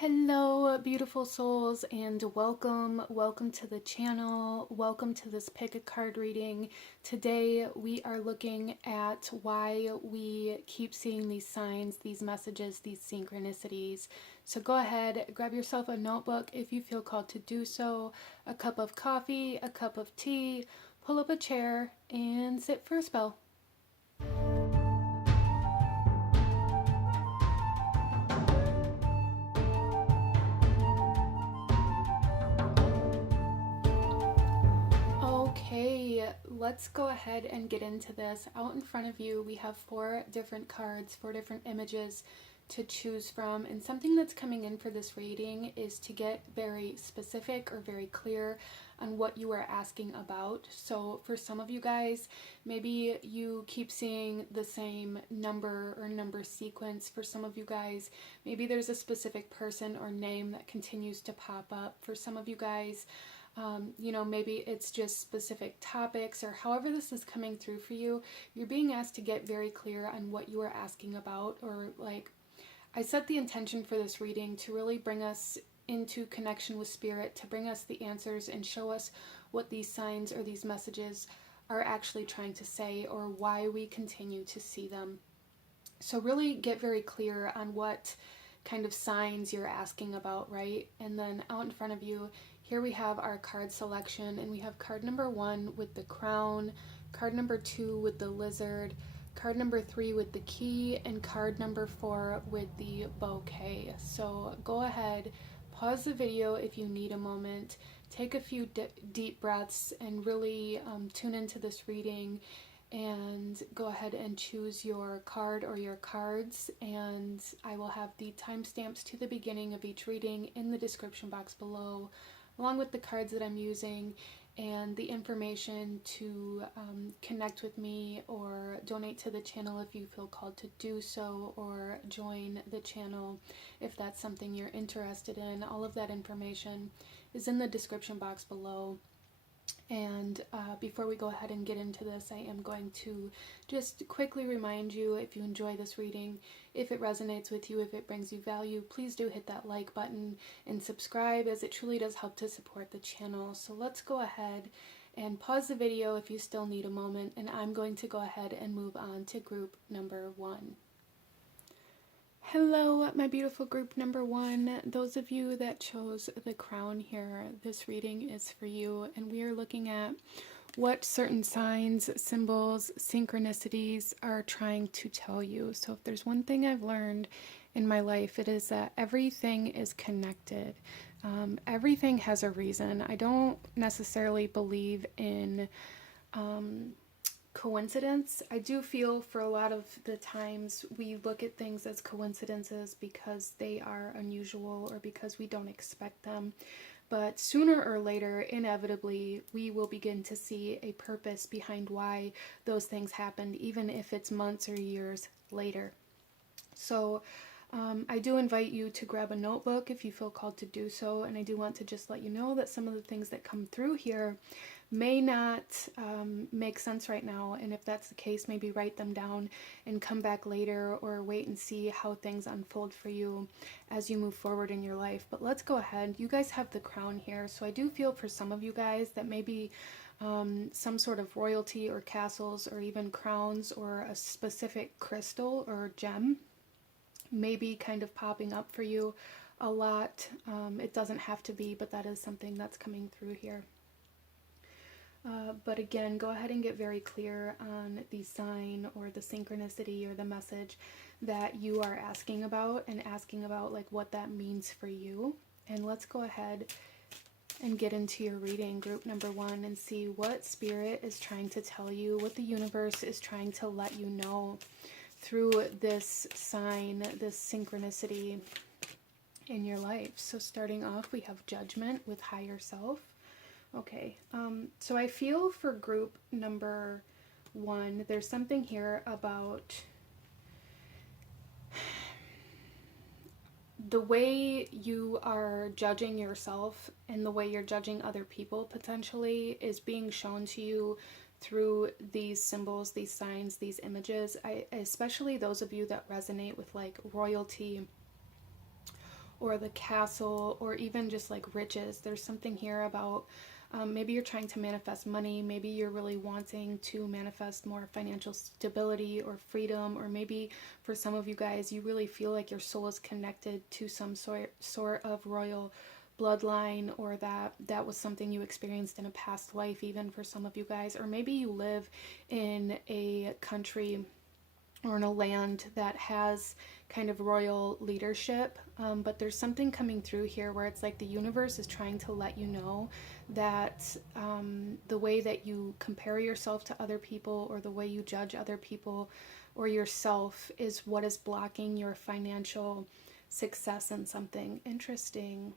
Hello, beautiful souls, and welcome to the channel. Welcome to this pick a card reading. Today we are looking at why we keep seeing these signs, these messages, these synchronicities. So go ahead, grab yourself a notebook if you feel called to do so, a cup of coffee, a cup of tea, pull up a chair, and sit for a spell. Okay, let's go ahead and get into this. Out in front of you, we have four different cards, four different images to choose from. And something that's coming in for this reading is to get very specific or very clear on what you are asking about. So for some of you guys, maybe you keep seeing the same number or number sequence. For some of you guys, maybe there's a specific person or name that continues to pop up. For some of you guys, maybe it's just specific topics, or however this is coming through for you, you're being asked to get very clear on what you are asking about. Or like, I set the intention for this reading to really bring us into connection with spirit, to bring us the answers and show us what these signs or these messages are actually trying to say, or why we continue to see them. So really get very clear on what kind of signs you're asking about, right? And then out in front of you, here we have our card selection, and we have card number 1 with the crown, card number 2 with the lizard, card number 3 with the key, and card number 4 with the bouquet. So go ahead, pause the video if you need a moment, take a few deep breaths, and really tune into this reading, and go ahead and choose your card or your cards. And I will have the timestamps to the beginning of each reading in the description box below, along with the cards that I'm using and the information to connect with me or donate to the channel if you feel called to do so, or join the channel if that's something you're interested in. All of that information is in the description box below. And before we go ahead and get into this, I am going to just quickly remind you, if you enjoy this reading, if it resonates with you, if it brings you value, please do hit that like button and subscribe, as it truly does help to support the channel. So let's go ahead and pause the video if you still need a moment, and I'm going to go ahead and move on to group number 1. Hello, my beautiful group number 1. Those of you that chose the crown here, this reading is for you, and we are looking at what certain signs, symbols, synchronicities are trying to tell you. So if there's one thing I've learned in my life, it is that everything is connected. Everything has a reason. I don't necessarily believe in coincidence. I do feel for a lot of the times we look at things as coincidences because they are unusual or because we don't expect them. But sooner or later, inevitably, we will begin to see a purpose behind why those things happened, even if it's months or years later. So I do invite you to grab a notebook if you feel called to do so, and I do want to just let you know that some of the things that come through here may not make sense right now, and if that's the case, maybe write them down and come back later, or wait and see how things unfold for you as you move forward in your life. But let's go ahead. You guys have the crown here, so I do feel for some of you guys that maybe some sort of royalty or castles or even crowns or a specific crystal or gem maybe kind of popping up for you a lot. It doesn't have to be, but that is something that's coming through here. But again, go ahead and get very clear on the sign or the synchronicity or the message that you are asking about, and asking about like what that means for you. And let's go ahead and get into your reading, group number 1, and see what spirit is trying to tell you, what the universe is trying to let you know through this sign, this synchronicity in your life. So starting off, we have judgment with higher self. Okay, so I feel for group number 1, there's something here about the way you are judging yourself and the way you're judging other people potentially is being shown to you through these symbols, these signs, these images. Especially those of you that resonate with like royalty or the castle, or even just like riches. There's something here about maybe you're trying to manifest money, maybe you're really wanting to manifest more financial stability or freedom, or maybe for some of you guys, you really feel like your soul is connected to some sort of royal bloodline, or that was something you experienced in a past life, even for some of you guys. Or maybe you live in a country or in a land that has kind of royal leadership, but there's something coming through here where it's like the universe is trying to let you know that the way that you compare yourself to other people, or the way you judge other people or yourself, is what is blocking your financial success in something. Interesting.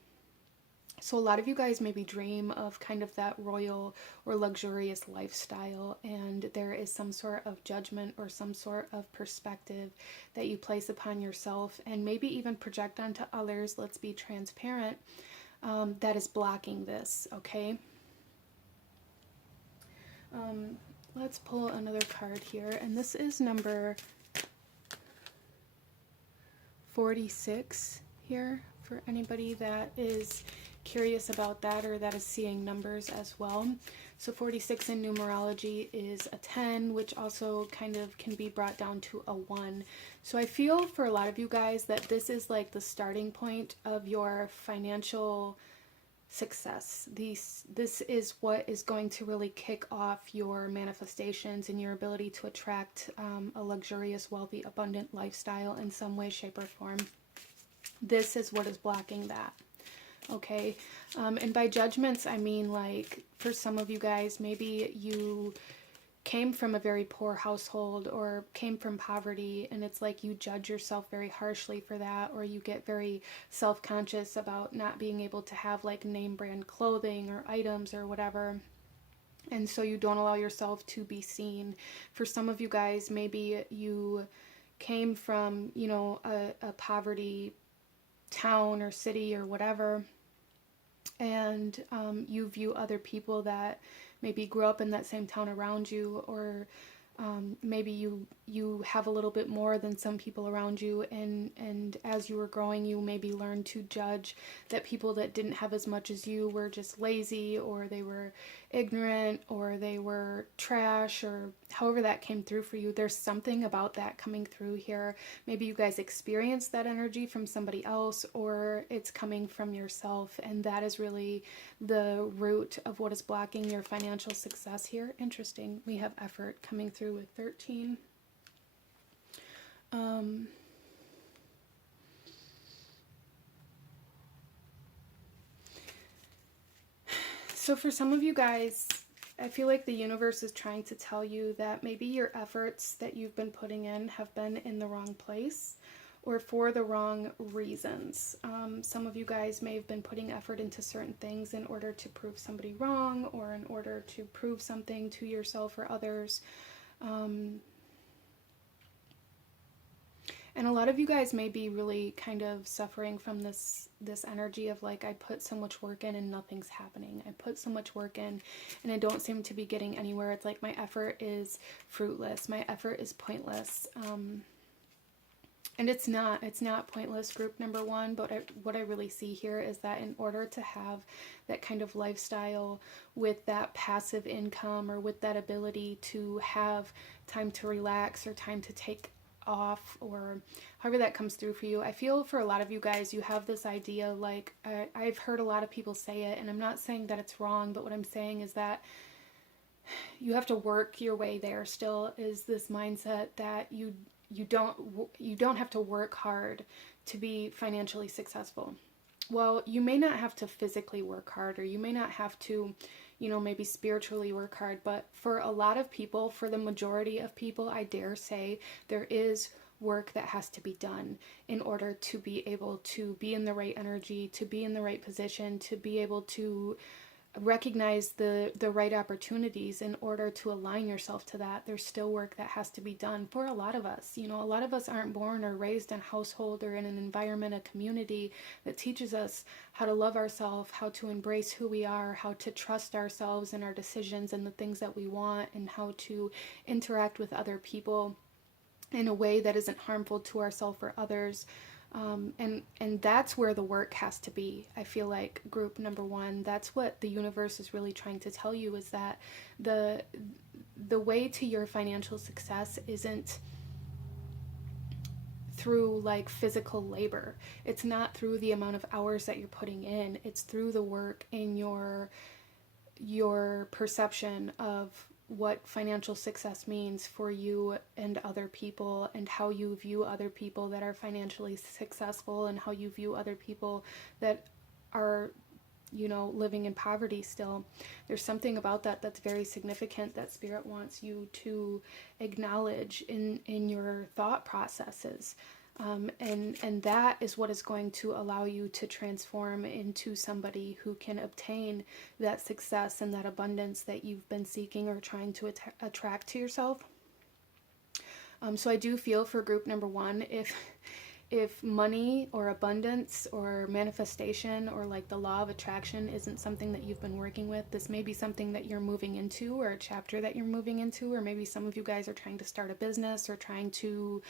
So a lot of you guys maybe dream of kind of that royal or luxurious lifestyle, and there is some sort of judgment or some sort of perspective that you place upon yourself, and maybe even project onto others, let's be transparent, that is blocking this, okay? Let's pull another card here, and this is number 46 here, for anybody that is curious about that, or that is seeing numbers as well. So 46 in numerology is a 10, which also kind of can be brought down to a 1. So I feel for a lot of you guys that this is like the starting point of your financial success. This is what is going to really kick off your manifestations and your ability to attract a luxurious, wealthy, abundant lifestyle in some way, shape, or form. This is what is blocking that. Okay, and by judgments, I mean, like, for some of you guys, maybe you came from a very poor household or came from poverty, and it's like you judge yourself very harshly for that, or you get very self-conscious about not being able to have like name brand clothing or items or whatever, and so you don't allow yourself to be seen. For some of you guys, maybe you came from, you know, a poverty town or city or whatever, and you view other people that maybe grew up in that same town around you, or maybe you have a little bit more than some people around you, and as you were growing, you maybe learned to judge that people that didn't have as much as you were just lazy, or they were ignorant, or they were trash, or however that came through for you. There's something about that coming through here. Maybe you guys experienced that energy from somebody else, or it's coming from yourself, and that is really the root of what is blocking your financial success here. Interesting. We have effort coming through with 13. So for some of you guys, I feel like the universe is trying to tell you that maybe your efforts that you've been putting in have been in the wrong place, or for the wrong reasons. Some of you guys may have been putting effort into certain things in order to prove somebody wrong, or in order to prove something to yourself or others. And a lot of you guys may be really kind of suffering from this energy of like, I put so much work in and nothing's happening. I put so much work in and I don't seem to be getting anywhere. It's like my effort is fruitless. My effort is pointless. And it's not pointless, group number one, but what I really see here is that in order to have that kind of lifestyle with that passive income, or with that ability to have time to relax or time to take off, or however that comes through for you, I feel for a lot of you guys, you have this idea, like, I've heard a lot of people say it, and I'm not saying that it's wrong, but what I'm saying is that you have to work your way there still, is this mindset that you don't have to work hard to be financially successful. Well, you may not have to physically work hard, or you may not have to, you know, maybe spiritually work hard, but for a lot of people, for the majority of people, I dare say, there is work that has to be done in order to be able to be in the right energy, to be in the right position, to be able to recognize the right opportunities in order to align yourself to that. There's still work that has to be done for a lot of us. You know, a lot of us aren't born or raised in a household or in an environment, a community that teaches us how to love ourselves, how to embrace who we are, how to trust ourselves and our decisions and the things that we want, and how to interact with other people in a way that isn't harmful to ourselves or others. And that's where the work has to be. I feel like group number one, that's what the universe is really trying to tell you, is that the way to your financial success isn't through like physical labor. It's not through the amount of hours that you're putting in. It's through the work in your perception of what financial success means for you and other people, and how you view other people that are financially successful, and how you view other people that are, you know, living in poverty still. There's something about that that's very significant that Spirit wants you to acknowledge in your thought processes. And that is what is going to allow you to transform into somebody who can obtain that success and that abundance that you've been seeking or trying to attract to yourself. So I do feel for group number one, if money or abundance or manifestation or like the law of attraction isn't something that you've been working with, this may be something that you're moving into, or a chapter that you're moving into, or maybe some of you guys are trying to start a business, or trying to,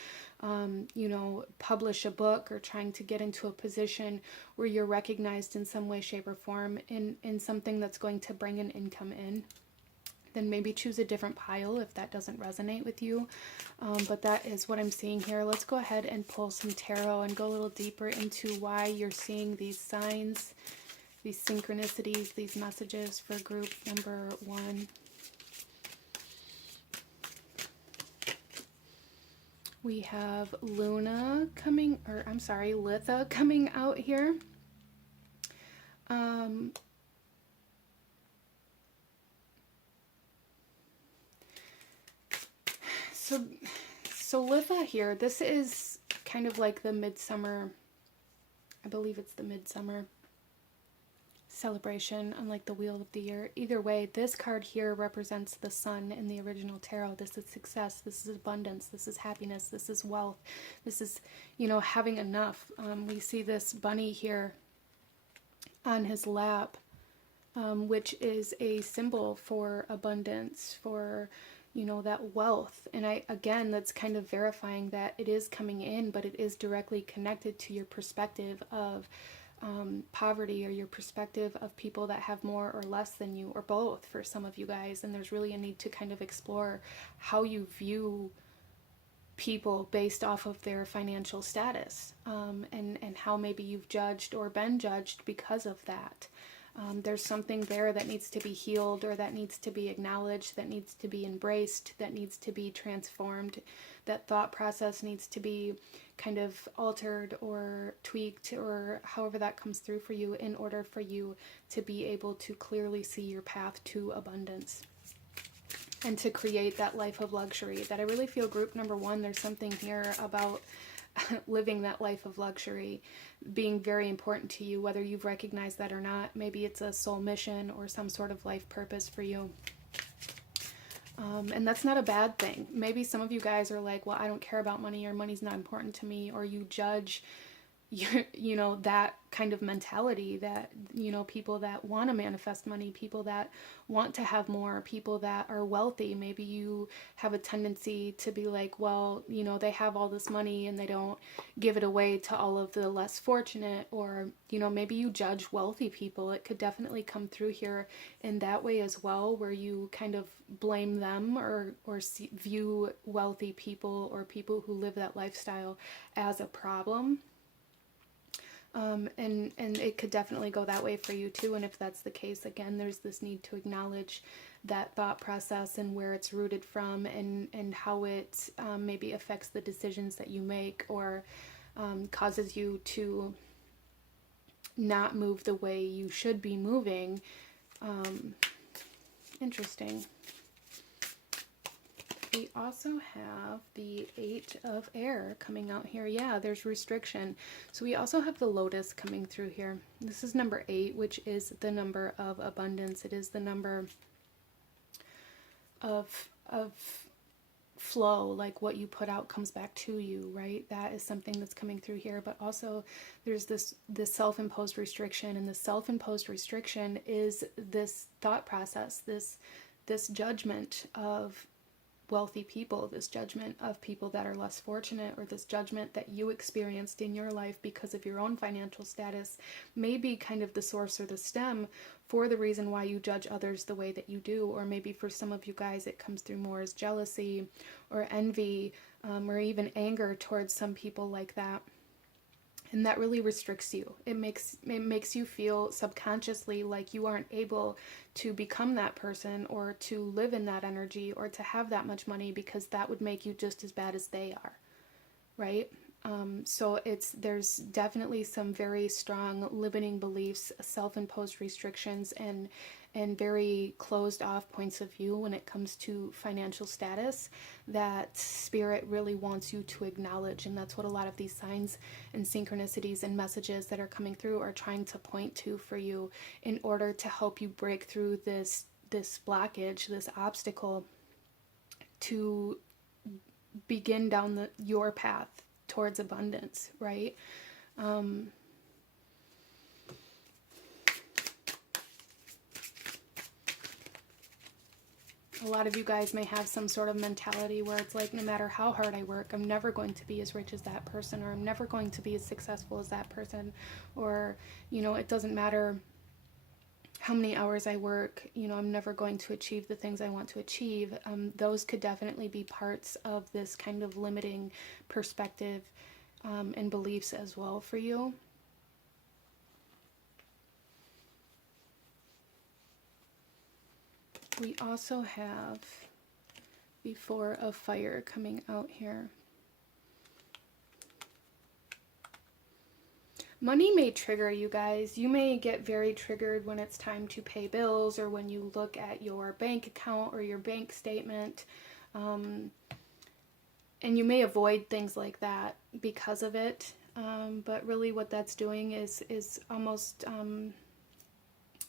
you know, publish a book, or trying to get into a position where you're recognized in some way, shape, or form in something that's going to bring an income in. Then maybe choose a different pile if that doesn't resonate with you. But that is what I'm seeing here. Let's go ahead and pull some tarot and go a little deeper into why you're seeing these signs, these synchronicities, these messages for group number one. We have Litha coming out here. So Litha here, this is kind of like the midsummer, I believe it's the midsummer celebration, unlike the Wheel of the Year. Either way, this card here represents the sun in the original tarot. This is success, this is abundance, this is happiness, this is wealth, this is, you know, having enough. We see this bunny here on his lap, which is a symbol for abundance, for, you know, that wealth. And again, that's kind of verifying that it is coming in, but it is directly connected to your perspective of poverty, or your perspective of people that have more or less than you, or both for some of you guys. And there's really a need to kind of explore how you view people based off of their financial status, and how maybe you've judged or been judged because of that. There's something there that needs to be healed, or that needs to be acknowledged, that needs to be embraced, that needs to be transformed. That thought process needs to be kind of altered or tweaked, or however that comes through for you, in order for you to be able to clearly see your path to abundance and to create that life of luxury. That I really feel group number one, there's something here about living that life of luxury being very important to you, whether you've recognized that or not. Maybe it's a soul mission or some sort of life purpose for you. And that's not a bad thing. Maybe some of you guys are like, well, I don't care about money, or money's not important to me, or you judge you know, that kind of mentality, that, you know, people that want to manifest money, people that want to have more, people that are wealthy, maybe you have a tendency to be like, well, you know, they have all this money and they don't give it away to all of the less fortunate. Or, you know, maybe you judge wealthy people. It could definitely come through here in that way as well, where you kind of blame them, or view wealthy people or people who live that lifestyle as a problem. And it could definitely go that way for you too. And if that's the case, again, there's this need to acknowledge that thought process and where it's rooted from, and how it maybe affects the decisions that you make, or causes you to not move the way you should be moving. Interesting. We also have the 8 of Air coming out here. Yeah, there's restriction. So we also have the Lotus coming through here. This is number 8, which is the number of abundance. It is the number of flow, like what you put out comes back to you, right? That is something that's coming through here. But also there's this self-imposed restriction, and the self-imposed restriction is this thought process, this judgment of wealthy people, this judgment of people that are less fortunate, or this judgment that you experienced in your life because of your own financial status, may be kind of the source or the stem for the reason why you judge others the way that you do. Or maybe for some of you guys it comes through more as jealousy or envy, or even anger towards some people like that. And that really restricts you. It makes you feel subconsciously like you aren't able to become that person, or to live in that energy, or to have that much money, because that would make you just as bad as they are, right? So there's definitely some very strong limiting beliefs, self-imposed restrictions, and very closed off points of view when it comes to financial status that spirit really wants you to acknowledge. And that's what a lot of these signs and synchronicities and messages that are coming through are trying to point to for you, in order to help you break through this blockage, this obstacle, to begin down your path towards abundance, right? A lot of you guys may have some sort of mentality where it's like, no matter how hard I work, I'm never going to be as rich as that person, or I'm never going to be as successful as that person, or, you know, it doesn't matter how many hours I work, you know, I'm never going to achieve the things I want to achieve. Those could definitely be parts of this kind of limiting perspective and beliefs as well for you. We also have the Four of Fire coming out here. Money may trigger you guys. You may get very triggered when it's time to pay bills, or when you look at your bank account or your bank statement. And you may avoid things like that because of it. But really what that's doing is almost,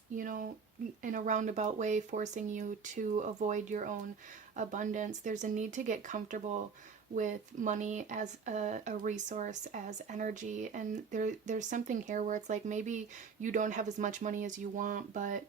you know, in a roundabout way, forcing you to avoid your own abundance. There's a need to get comfortable with money as a resource, as energy. And there's something here where it's like, maybe you don't have as much money as you want, but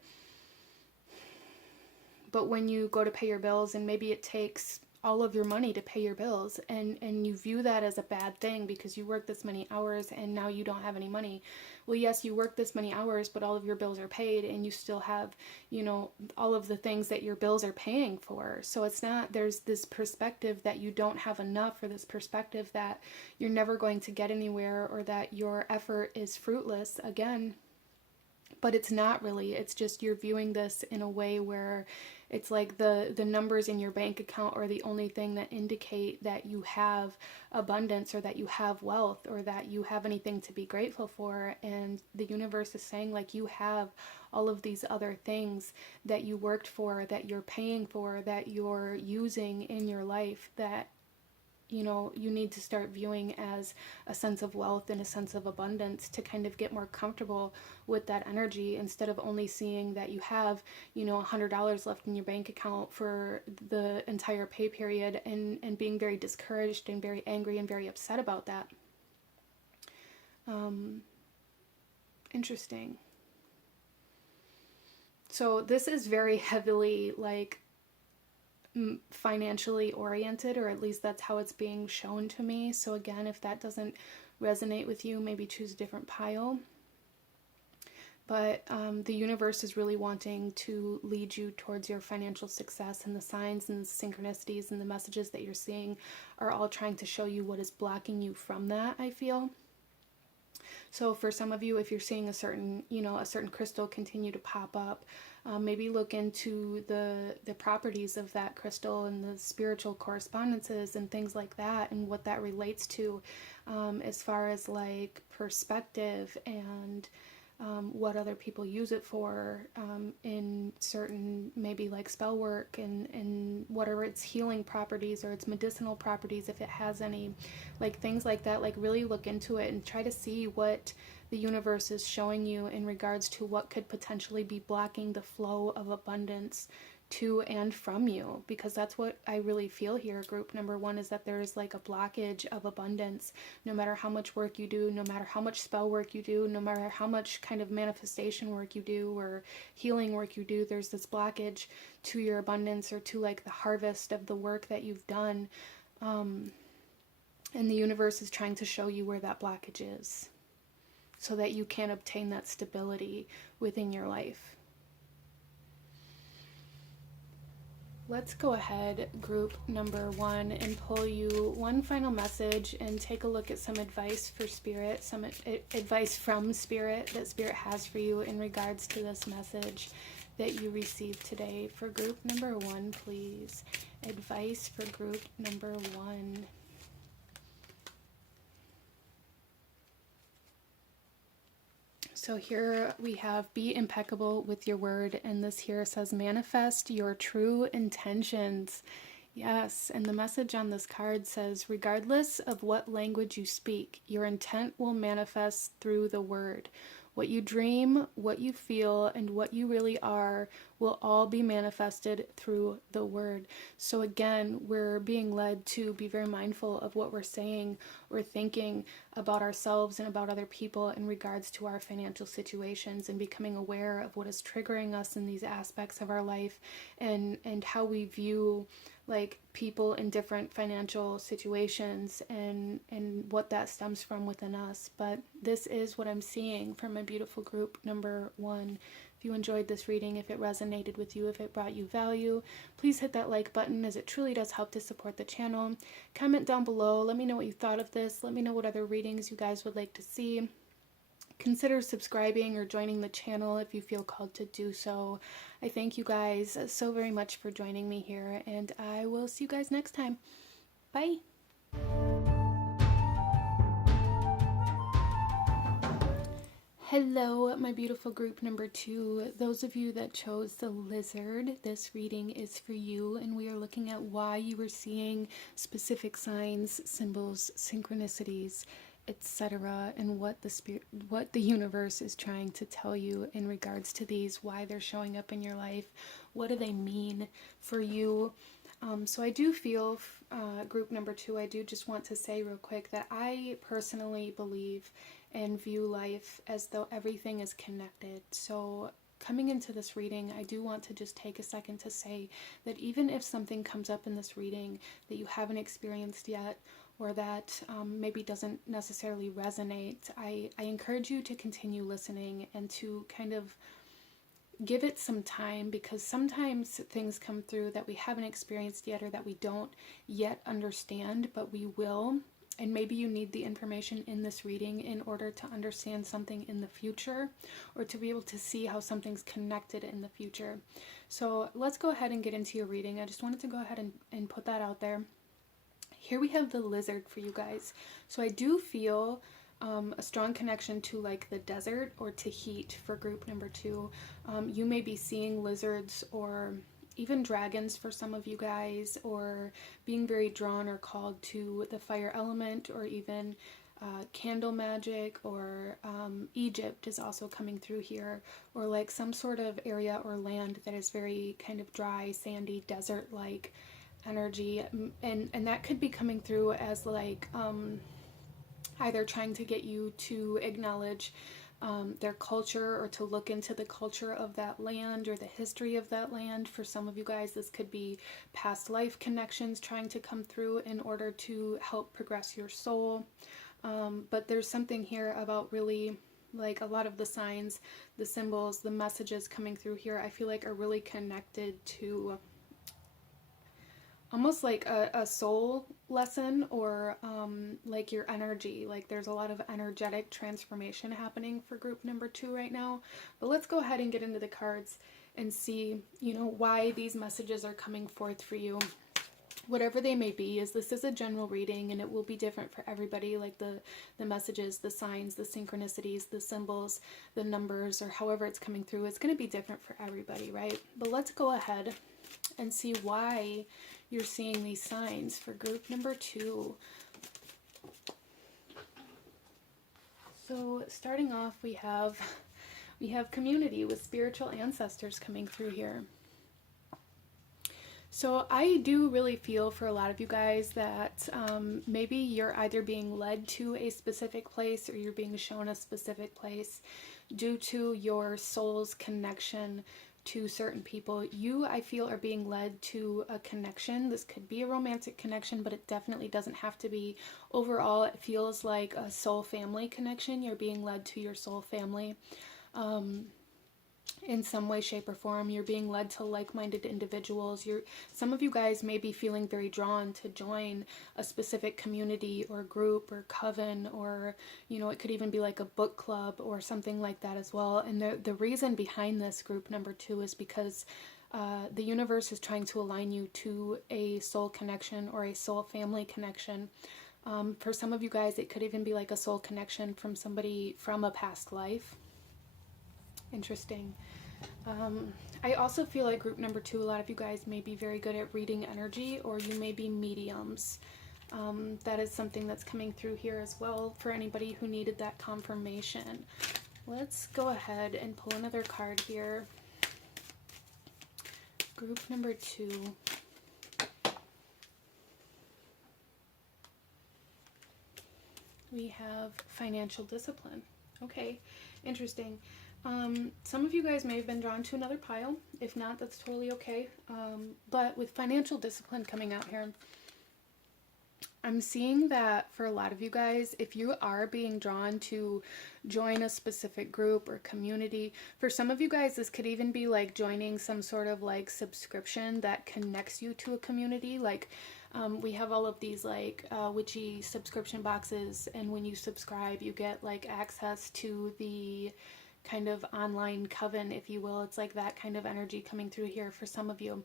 when you go to pay your bills, and maybe it takes all of your money to pay your bills, and you view that as a bad thing because you work this many hours and now you don't have any money. Well, yes, you work this many hours, but all of your bills are paid, and you still have, you know, all of the things that your bills are paying for. So it's not, there's this perspective that you don't have enough, or this perspective that you're never going to get anywhere, or that your effort is fruitless, again. But it's not really. It's just you're viewing this in a way where it's like the numbers in your bank account are the only thing that indicate that you have abundance, or that you have wealth, or that you have anything to be grateful for. And the universe is saying, like, you have all of these other things that you worked for, that you're paying for, that you're using in your life, that, you know, you need to start viewing as a sense of wealth and a sense of abundance, to kind of get more comfortable with that energy, instead of only seeing that you have, you know, $100 left in your bank account for the entire pay period, and being very discouraged and very angry and very upset about that. Interesting. So this is very heavily, like, financially oriented, or at least that's how it's being shown to me. So again, if that doesn't resonate with you, maybe choose a different pile. But the universe is really wanting to lead you towards your financial success, and the signs and the synchronicities and the messages that you're seeing are all trying to show you what is blocking you from that, I feel. So for some of you, if you're seeing a certain crystal continue to pop up, maybe look into the properties of that crystal, and the spiritual correspondences and things like that, and what that relates to, as far as like perspective, and what other people use it for, in certain, maybe like spell work, and whatever its healing properties or its medicinal properties, if it has any, like things like that. Like, really look into it and try to see what the universe is showing you in regards to what could potentially be blocking the flow of abundance to and from you, because that's what I really feel here. Group number one is that there is like a blockage of abundance. No matter how much work you do, no matter how much spell work you do, no matter how much kind of manifestation work you do or healing work you do, there's this blockage to your abundance or to like the harvest of the work that you've done. And the universe is trying to show you where that blockage is so that you can obtain that stability within your life. Let's go ahead, group number one, and pull you one final message and take a look at some advice for Spirit, some advice from Spirit that Spirit has for you in regards to this message that you received today. For group number one, please. Advice for group number one. So here we have be impeccable with your word, and this here says manifest your true intentions. Yes, and the message on this card says regardless of what language you speak, your intent will manifest through the word. What you dream, what you feel, and what you really are will all be manifested through the word. So again, we're being led to be very mindful of what we're saying or thinking about ourselves and about other people in regards to our financial situations, and becoming aware of what is triggering us in these aspects of our life, and how we view like people in different financial situations, and what that stems from within us. But this is what I'm seeing from my beautiful group number one. If you enjoyed this reading, if it resonated with you, if it brought you value, please hit that like button, as it truly does help to support the channel. Comment down below, let me know what you thought of this, let me know what other readings you guys would like to see. Consider subscribing or joining the channel if you feel called to do so. I thank you guys so very much for joining me here, and I will see you guys next time. Bye! Hello, my beautiful group number two. Those of you that chose the lizard, this reading is for you, and we are looking at why you were seeing specific signs, symbols, synchronicities, etc., and what the universe is trying to tell you in regards to these, why they're showing up in your life, what do they mean for you. So I do feel, group number two, I do just want to say real quick that I personally believe and view life as though everything is connected. So coming into this reading, I do want to just take a second to say that even if something comes up in this reading that you haven't experienced yet, or that maybe doesn't necessarily resonate, I encourage you to continue listening and to kind of give it some time, because sometimes things come through that we haven't experienced yet, or that we don't yet understand, but we will. And maybe you need the information in this reading in order to understand something in the future, or to be able to see how something's connected in the future. So let's go ahead and get into your reading. I just wanted to go ahead and put that out there. Here we have the lizard for you guys. So I do feel a strong connection to like the desert or to heat for group number two. You may be seeing lizards or even dragons for some of you guys, or being very drawn or called to the fire element, or even candle magic, or Egypt is also coming through here, or like some sort of area or land that is very kind of dry, sandy, desert-like energy, and that could be coming through as like either trying to get you to acknowledge their culture, or to look into the culture of that land or the history of that land. For some of you guys, this could be past life connections trying to come through in order to help progress your soul. But there's something here about really like a lot of the signs, the symbols, the messages coming through here, I feel like are really connected to almost like a soul lesson, or like your energy. Like there's a lot of energetic transformation happening for group number two right now. But let's go ahead and get into the cards and see, you know, why these messages are coming forth for you. Whatever they may be, is this is a general reading, and it will be different for everybody, like the messages, the signs, the synchronicities, the symbols, the numbers, or however it's coming through. It's going to be different for everybody, right? But let's go ahead and see why you're seeing these signs for group number two. So starting off, we have community with spiritual ancestors coming through here. So I do really feel for a lot of you guys that maybe you're either being led to a specific place or you're being shown a specific place due to your soul's connection to certain people. You, I feel, are being led to a connection. This could be a romantic connection, but it definitely doesn't have to be. Overall, it feels like a soul family connection. You're being led to your soul family. In some way, shape, or form. You're being led to like-minded individuals. Some of you guys may be feeling very drawn to join a specific community or group or coven, or it could even be like a book club or something like that as well. And the reason behind this group number 2 is because the universe is trying to align you to a soul connection or a soul family connection. For some of you guys, it could even be like a soul connection from somebody from a past life. Interesting. I also feel like group number 2, a lot of you guys may be very good at reading energy, or you may be mediums. That is something that's coming through here as well for anybody who needed that confirmation. Let's go ahead and pull another card here. Group number 2. We have financial discipline. Okay, interesting. Some of you guys may have been drawn to another pile. If not, that's totally okay. But with financial discipline coming out here, I'm seeing that for a lot of you guys, if you are being drawn to join a specific group or community, for some of you guys, this could even be like joining some sort of like subscription that connects you to a community. Like we have all of these like witchy subscription boxes, and when you subscribe, you get like access to the kind of online coven, if you will. It's like that kind of energy coming through here for some of you.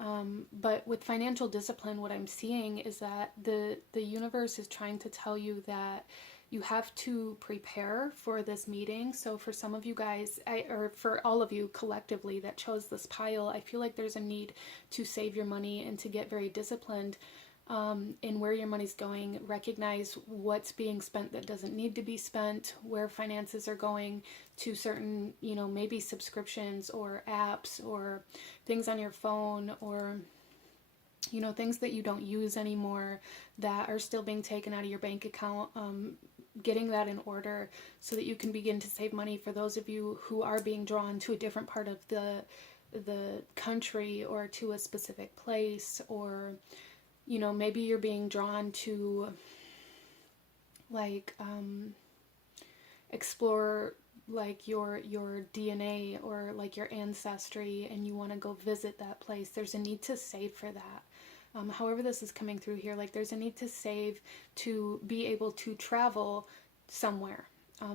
But with financial discipline, what I'm seeing is that the universe is trying to tell you that you have to prepare for this meeting. So for some of you guys, or for all of you collectively that chose this pile, I feel like there's a need to save your money and to get very disciplined in where your money's going. Recognize what's being spent that doesn't need to be spent, where finances are going to certain, maybe subscriptions or apps or things on your phone, or things that you don't use anymore that are still being taken out of your bank account. Getting that in order so that you can begin to save money. For those of you who are being drawn to a different part of the country or to a specific place, or maybe you're being drawn to like explore like your DNA or like your ancestry, and you want to go visit that place. There's a need to save for that. However this is coming through here, like there's a need to save to be able to travel somewhere.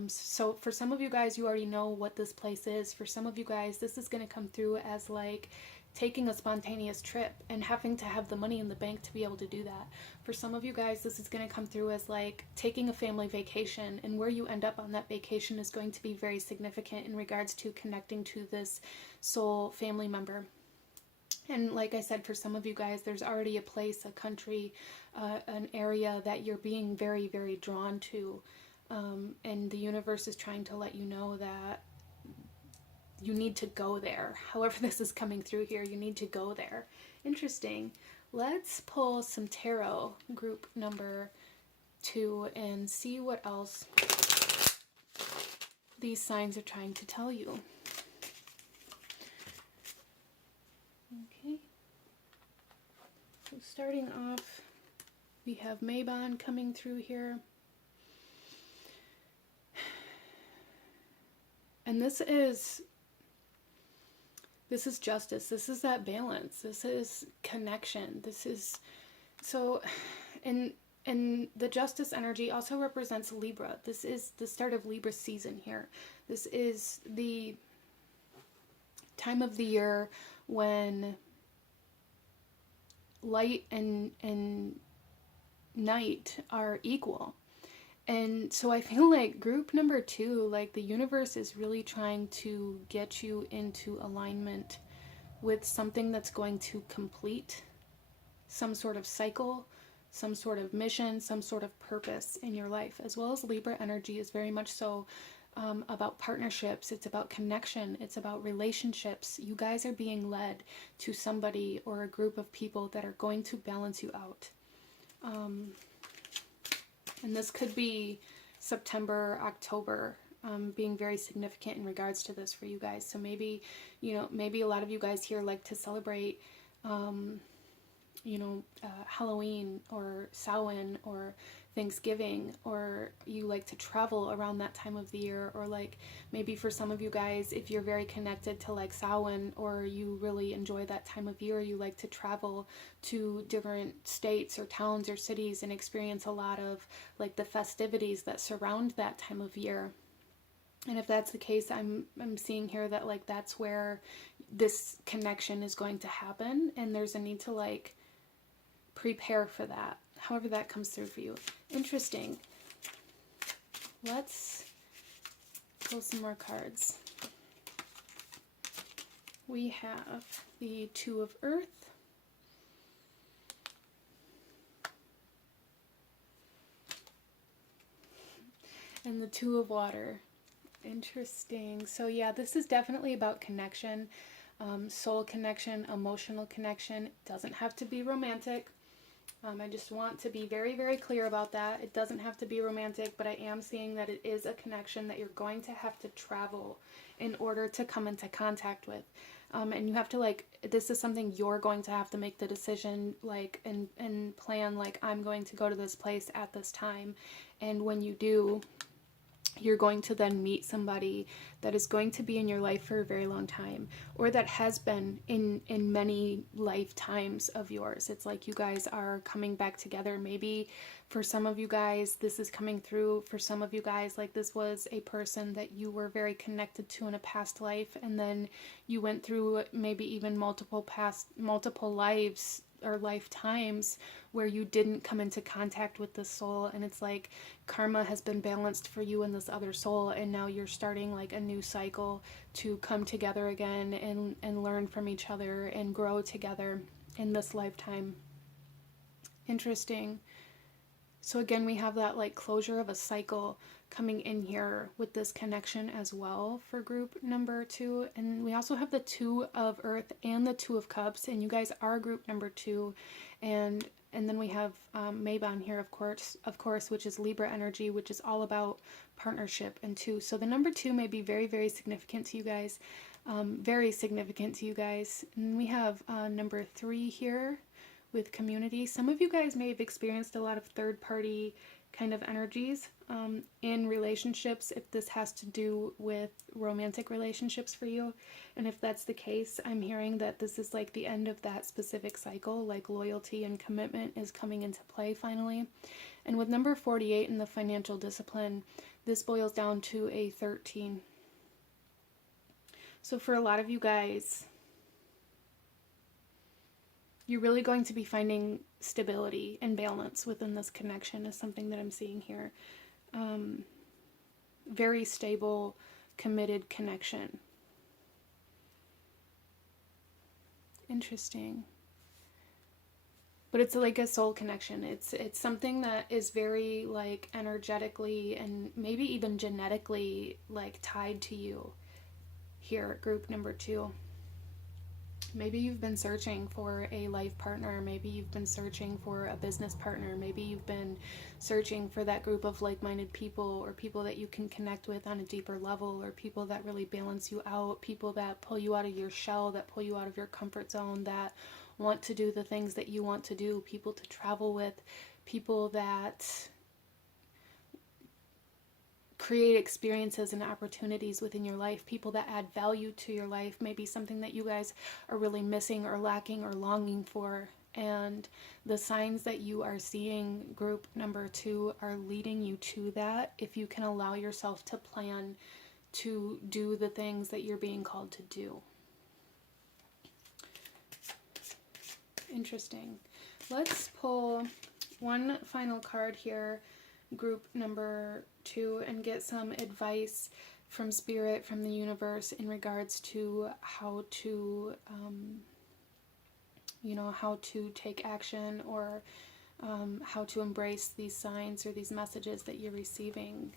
So for some of you guys, you already know what this place is. For some of you guys, this is going to come through as like taking a spontaneous trip and having to have the money in the bank to be able to do that. For some of you guys, this is going to come through as like taking a family vacation, and where you end up on that vacation is going to be very significant in regards to connecting to this soul family member. And like I said, for some of you guys, there's already a place, a country, an area that you're being very, very drawn to. And the universe is trying to let you know that you need to go there. However this is coming through here, you need to go there. Interesting. Let's pull some tarot, group number 2, and see what else these signs are trying to tell you. Okay. So starting off, we have Mabon coming through here. And this is justice. This is that balance. This is connection. This is so, and the justice energy also represents Libra. This is the start of Libra season here. This is the time of the year when light and night are equal. And so I feel like group number 2, like the universe is really trying to get you into alignment with something that's going to complete some sort of cycle, some sort of mission, some sort of purpose in your life, as well as Libra energy is very much so about partnerships. It's about connection. It's about relationships. You guys are being led to somebody or a group of people that are going to balance you out. And this could be September, October, being very significant in regards to this for you guys. So maybe, maybe a lot of you guys here like to celebrate, Halloween or Samhain or Thanksgiving, or you like to travel around that time of the year, or like maybe for some of you guys, if you're very connected to like Samhain, or you really enjoy that time of year, you like to travel to different states or towns or cities and experience a lot of like the festivities that surround that time of year. And if that's the case, I'm seeing here that like that's where this connection is going to happen, and there's a need to like prepare for that, however that comes through for you. Interesting. Let's pull some more cards. We have the Two of Earth, and the Two of Water. Interesting. So yeah, this is definitely about connection, soul connection, emotional connection. It doesn't have to be romantic. I just want to be very, very clear about that. It doesn't have to be romantic, but I am seeing that it is a connection that you're going to have to travel in order to come into contact with. And you have to like, this is something you're going to have to make the decision, like, and plan, like, I'm going to go to this place at this time. And when you do, you're going to then meet somebody that is going to be in your life for a very long time, or that has been in many lifetimes of yours. It's like you guys are coming back together. Maybe for some of you guys, this is coming through. For some of you guys, like this was a person that you were very connected to in a past life, and then you went through maybe even multiple lives or lifetimes where you didn't come into contact with this soul, and it's like karma has been balanced for you and this other soul, and now you're starting like a new cycle to come together again and learn from each other and grow together in this lifetime. Interesting. So again, we have that like closure of a cycle coming in here with this connection as well for group number 2. And we also have the Two of Earth and the Two of Cups, and you guys are group number 2. And then we have Mabon here, of course, which is Libra energy, which is all about partnership and 2. So the number 2 may be very, very significant to you guys. Very significant to you guys. And we have number 3 here with community. Some of you guys may have experienced a lot of third-party kind of energies in relationships, if this has to do with romantic relationships for you. And if that's the case, I'm hearing that this is like the end of that specific cycle, like loyalty and commitment is coming into play finally. And with number 48 in the financial discipline, this boils down to a 13. So for a lot of you guys, you're really going to be finding stability and balance within this connection is something that I'm seeing here. Very stable, committed connection. Interesting. But it's like a soul connection. It's something that is very like energetically and maybe even genetically like tied to you here at group number 2. Maybe you've been searching for a life partner. Maybe you've been searching for a business partner. Maybe you've been searching for that group of like-minded people, or people that you can connect with on a deeper level, or people that really balance you out, people that pull you out of your shell, that pull you out of your comfort zone, that want to do the things that you want to do, people to travel with, people that create experiences and opportunities within your life, people that add value to your life, maybe something that you guys are really missing or lacking or longing for. And the signs that you are seeing, group number 2, are leading you to that if you can allow yourself to plan to do the things that you're being called to do. Interesting. Let's pull one final card here, group number 2, and get some advice from Spirit, from the universe, in regards to how to, how to take action, or how to embrace these signs or these messages that you're receiving.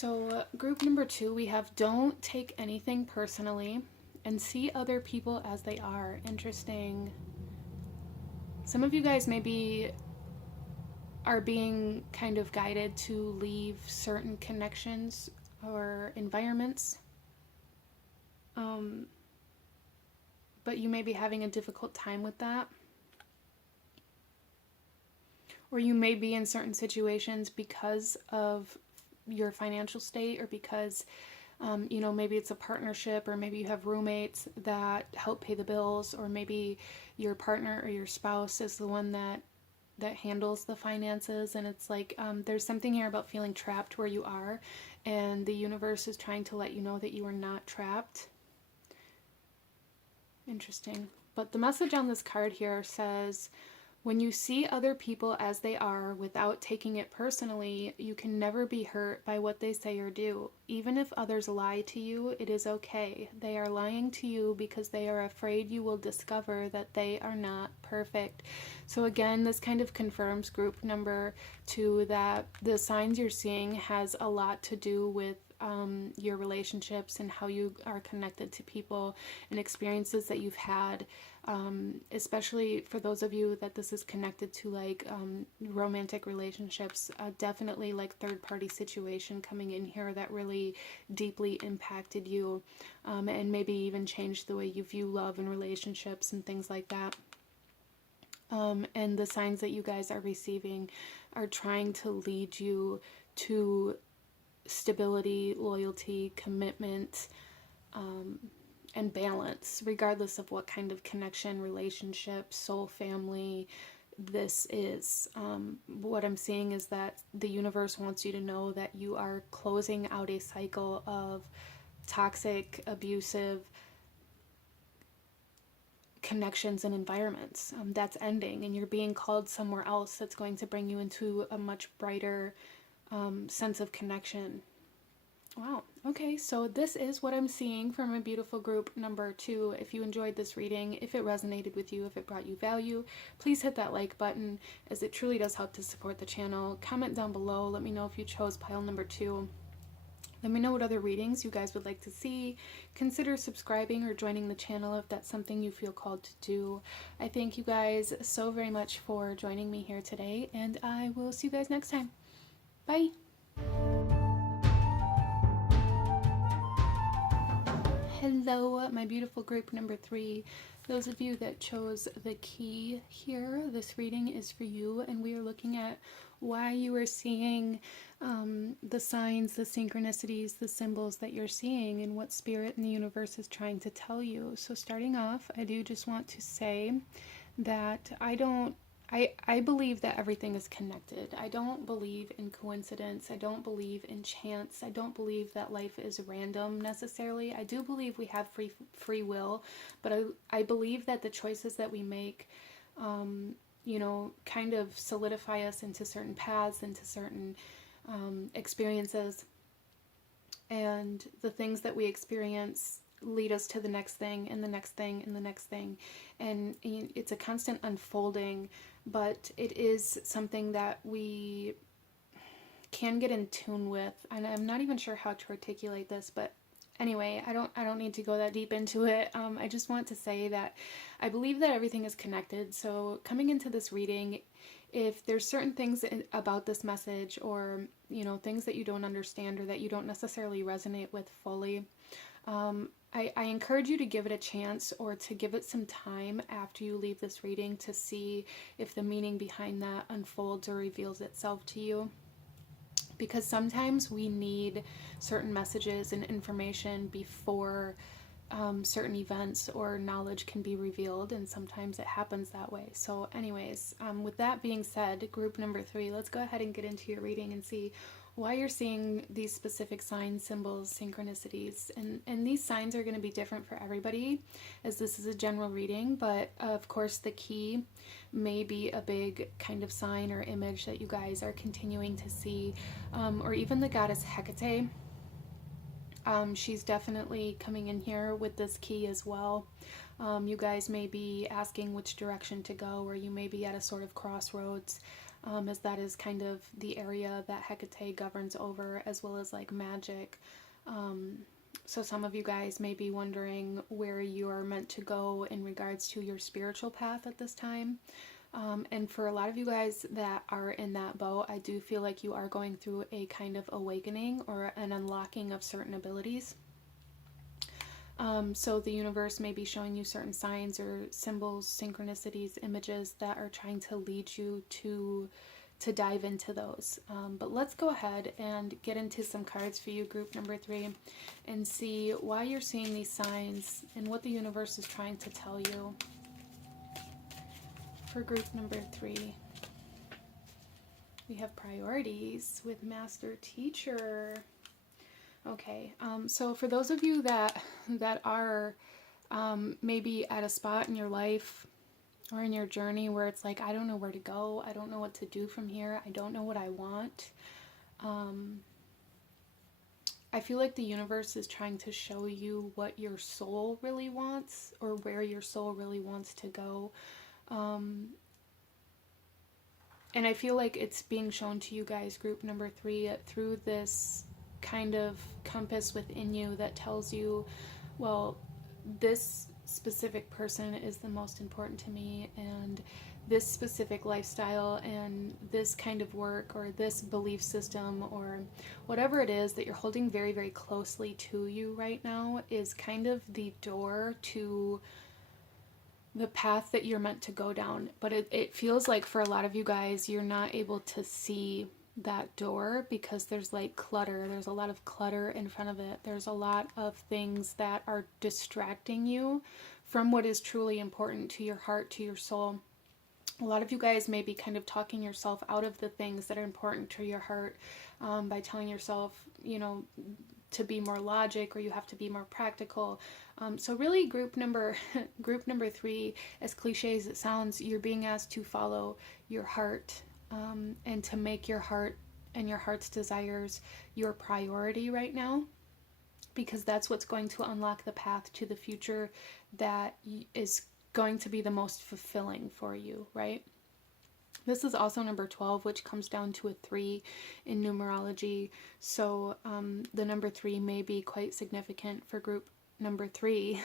So group number 2, we have don't take anything personally and see other people as they are. Interesting. Some of you guys maybe are being kind of guided to leave certain connections or environments. But you may be having a difficult time with that. Or you may be in certain situations because of your financial state, or because maybe it's a partnership, or maybe you have roommates that help pay the bills, or maybe your partner or your spouse is the one that handles the finances, and it's like there's something here about feeling trapped where you are, and the universe is trying to let you know that you are not trapped. Interesting. But the message on this card here says, when you see other people as they are without taking it personally, you can never be hurt by what they say or do. Even if others lie to you, it is okay. They are lying to you because they are afraid you will discover that they are not perfect. So again, this kind of confirms group number 2 that the signs you're seeing has a lot to do with your relationships and how you are connected to people and experiences that you've had, especially for those of you that this is connected to, like romantic relationships, definitely like third-party situation coming in here that really deeply impacted you, and maybe even changed the way you view love and relationships and things like that. And the signs that you guys are receiving are trying to lead you to stability, loyalty, commitment, and balance, regardless of what kind of connection, relationship, soul family this is. What I'm seeing is that the universe wants you to know that you are closing out a cycle of toxic, abusive connections and environments. That's ending, and you're being called somewhere else that's going to bring you into a much brighter sense of connection. Wow. Okay, so this is what I'm seeing from my beautiful group number 2. If you enjoyed this reading, if it resonated with you, if it brought you value, please hit that like button, as it truly does help to support the channel. Comment down below. Let me know if you chose pile number 2. Let me know what other readings you guys would like to see. Consider subscribing or joining the channel if that's something you feel called to do. I thank you guys so very much for joining me here today, and I will see you guys next time. Bye! Hello, my beautiful group number 3. Those of you that chose the key here, this reading is for you, and we are looking at why you are seeing the signs, the synchronicities, the symbols that you're seeing, and what spirit in the universe is trying to tell you. So starting off, I do just want to say that I believe that everything is connected. I don't believe in coincidence. I don't believe in chance. I don't believe that life is random necessarily. I do believe we have free will, but I believe that the choices that we make, kind of solidify us into certain paths, into certain experiences, and the things that we experience lead us to the next thing and the next thing and the next thing, and it's a constant unfolding, but it is something that we can get in tune with, and I'm not even sure how to articulate this, but anyway, I don't need to go that deep into it. I just want to say that I believe that everything is connected. So coming into this reading, if there's certain things about this message, or things that you don't understand or that you don't necessarily resonate with fully, I encourage you to give it a chance, or to give it some time after you leave this reading, to see if the meaning behind that unfolds or reveals itself to you. Because sometimes we need certain messages and information before certain events or knowledge can be revealed, and sometimes it happens that way. So anyways, with that being said, group number 3, let's go ahead and get into your reading and see why you're seeing these specific signs, symbols, synchronicities. And these signs are going to be different for everybody, as this is a general reading, but of course the key may be a big kind of sign or image that you guys are continuing to see, or even the goddess Hecate. She's definitely coming in here with this key as well. You guys may be asking which direction to go, or you may be at a sort of crossroads. as that is kind of the area that Hecate governs over, as well as like magic. So some of you guys may be wondering where you are meant to go in regards to your spiritual path at this time. And for a lot of you guys that are in that boat, I do feel like you are going through a kind of awakening or an unlocking of certain abilities. So the universe may be showing you certain signs or symbols, synchronicities, images that are trying to lead you to dive into those. But let's go ahead and get into some cards for you, group number 3, and see why you're seeing these signs and what the universe is trying to tell you. For group number 3, we have priorities with Master Teacher. Okay, so for those of you that are maybe at a spot in your life or in your journey where it's like, I don't know where to go, I don't know what to do from here, I don't know what I want, I feel like the universe is trying to show you what your soul really wants, or where your soul really wants to go. And I feel like it's being shown to you guys, group number 3, through this kind of compass within you that tells you, well, this specific person is the most important to me, and this specific lifestyle and this kind of work or this belief system or whatever it is that you're holding very, very closely to you right now is kind of the door to the path that you're meant to go down. But it feels like for a lot of you guys, you're not able to see that door because there's like clutter. There's a lot of clutter in front of it. There's a lot of things that are distracting you from what is truly important to your heart, to your soul. A lot of you guys may be kind of talking yourself out of the things that are important to your heart by telling yourself, you know, to be more logic, or you have to be more practical. So really group number 3, as cliche as it sounds, you're being asked to follow your heart and to make your heart and your heart's desires your priority right now, because that's what's going to unlock the path to the future that is going to be the most fulfilling for you, right? This is also number 12, which comes down to a 3 in numerology. So the number 3 may be quite significant for group number 3,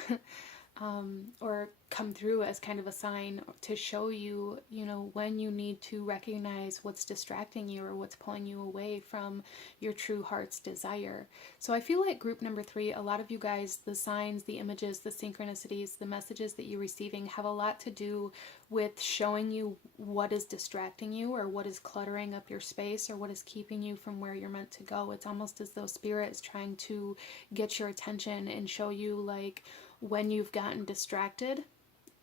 or come through as kind of a sign to show you, you know, when you need to recognize what's distracting you or what's pulling you away from your true heart's desire. So I feel like group number 3, a lot of you guys, the signs, the images, the synchronicities, the messages that you're receiving have a lot to do with showing you what is distracting you or what is cluttering up your space or what is keeping you from where you're meant to go. It's almost as though Spirit is trying to get your attention and show you, like, when you've gotten distracted.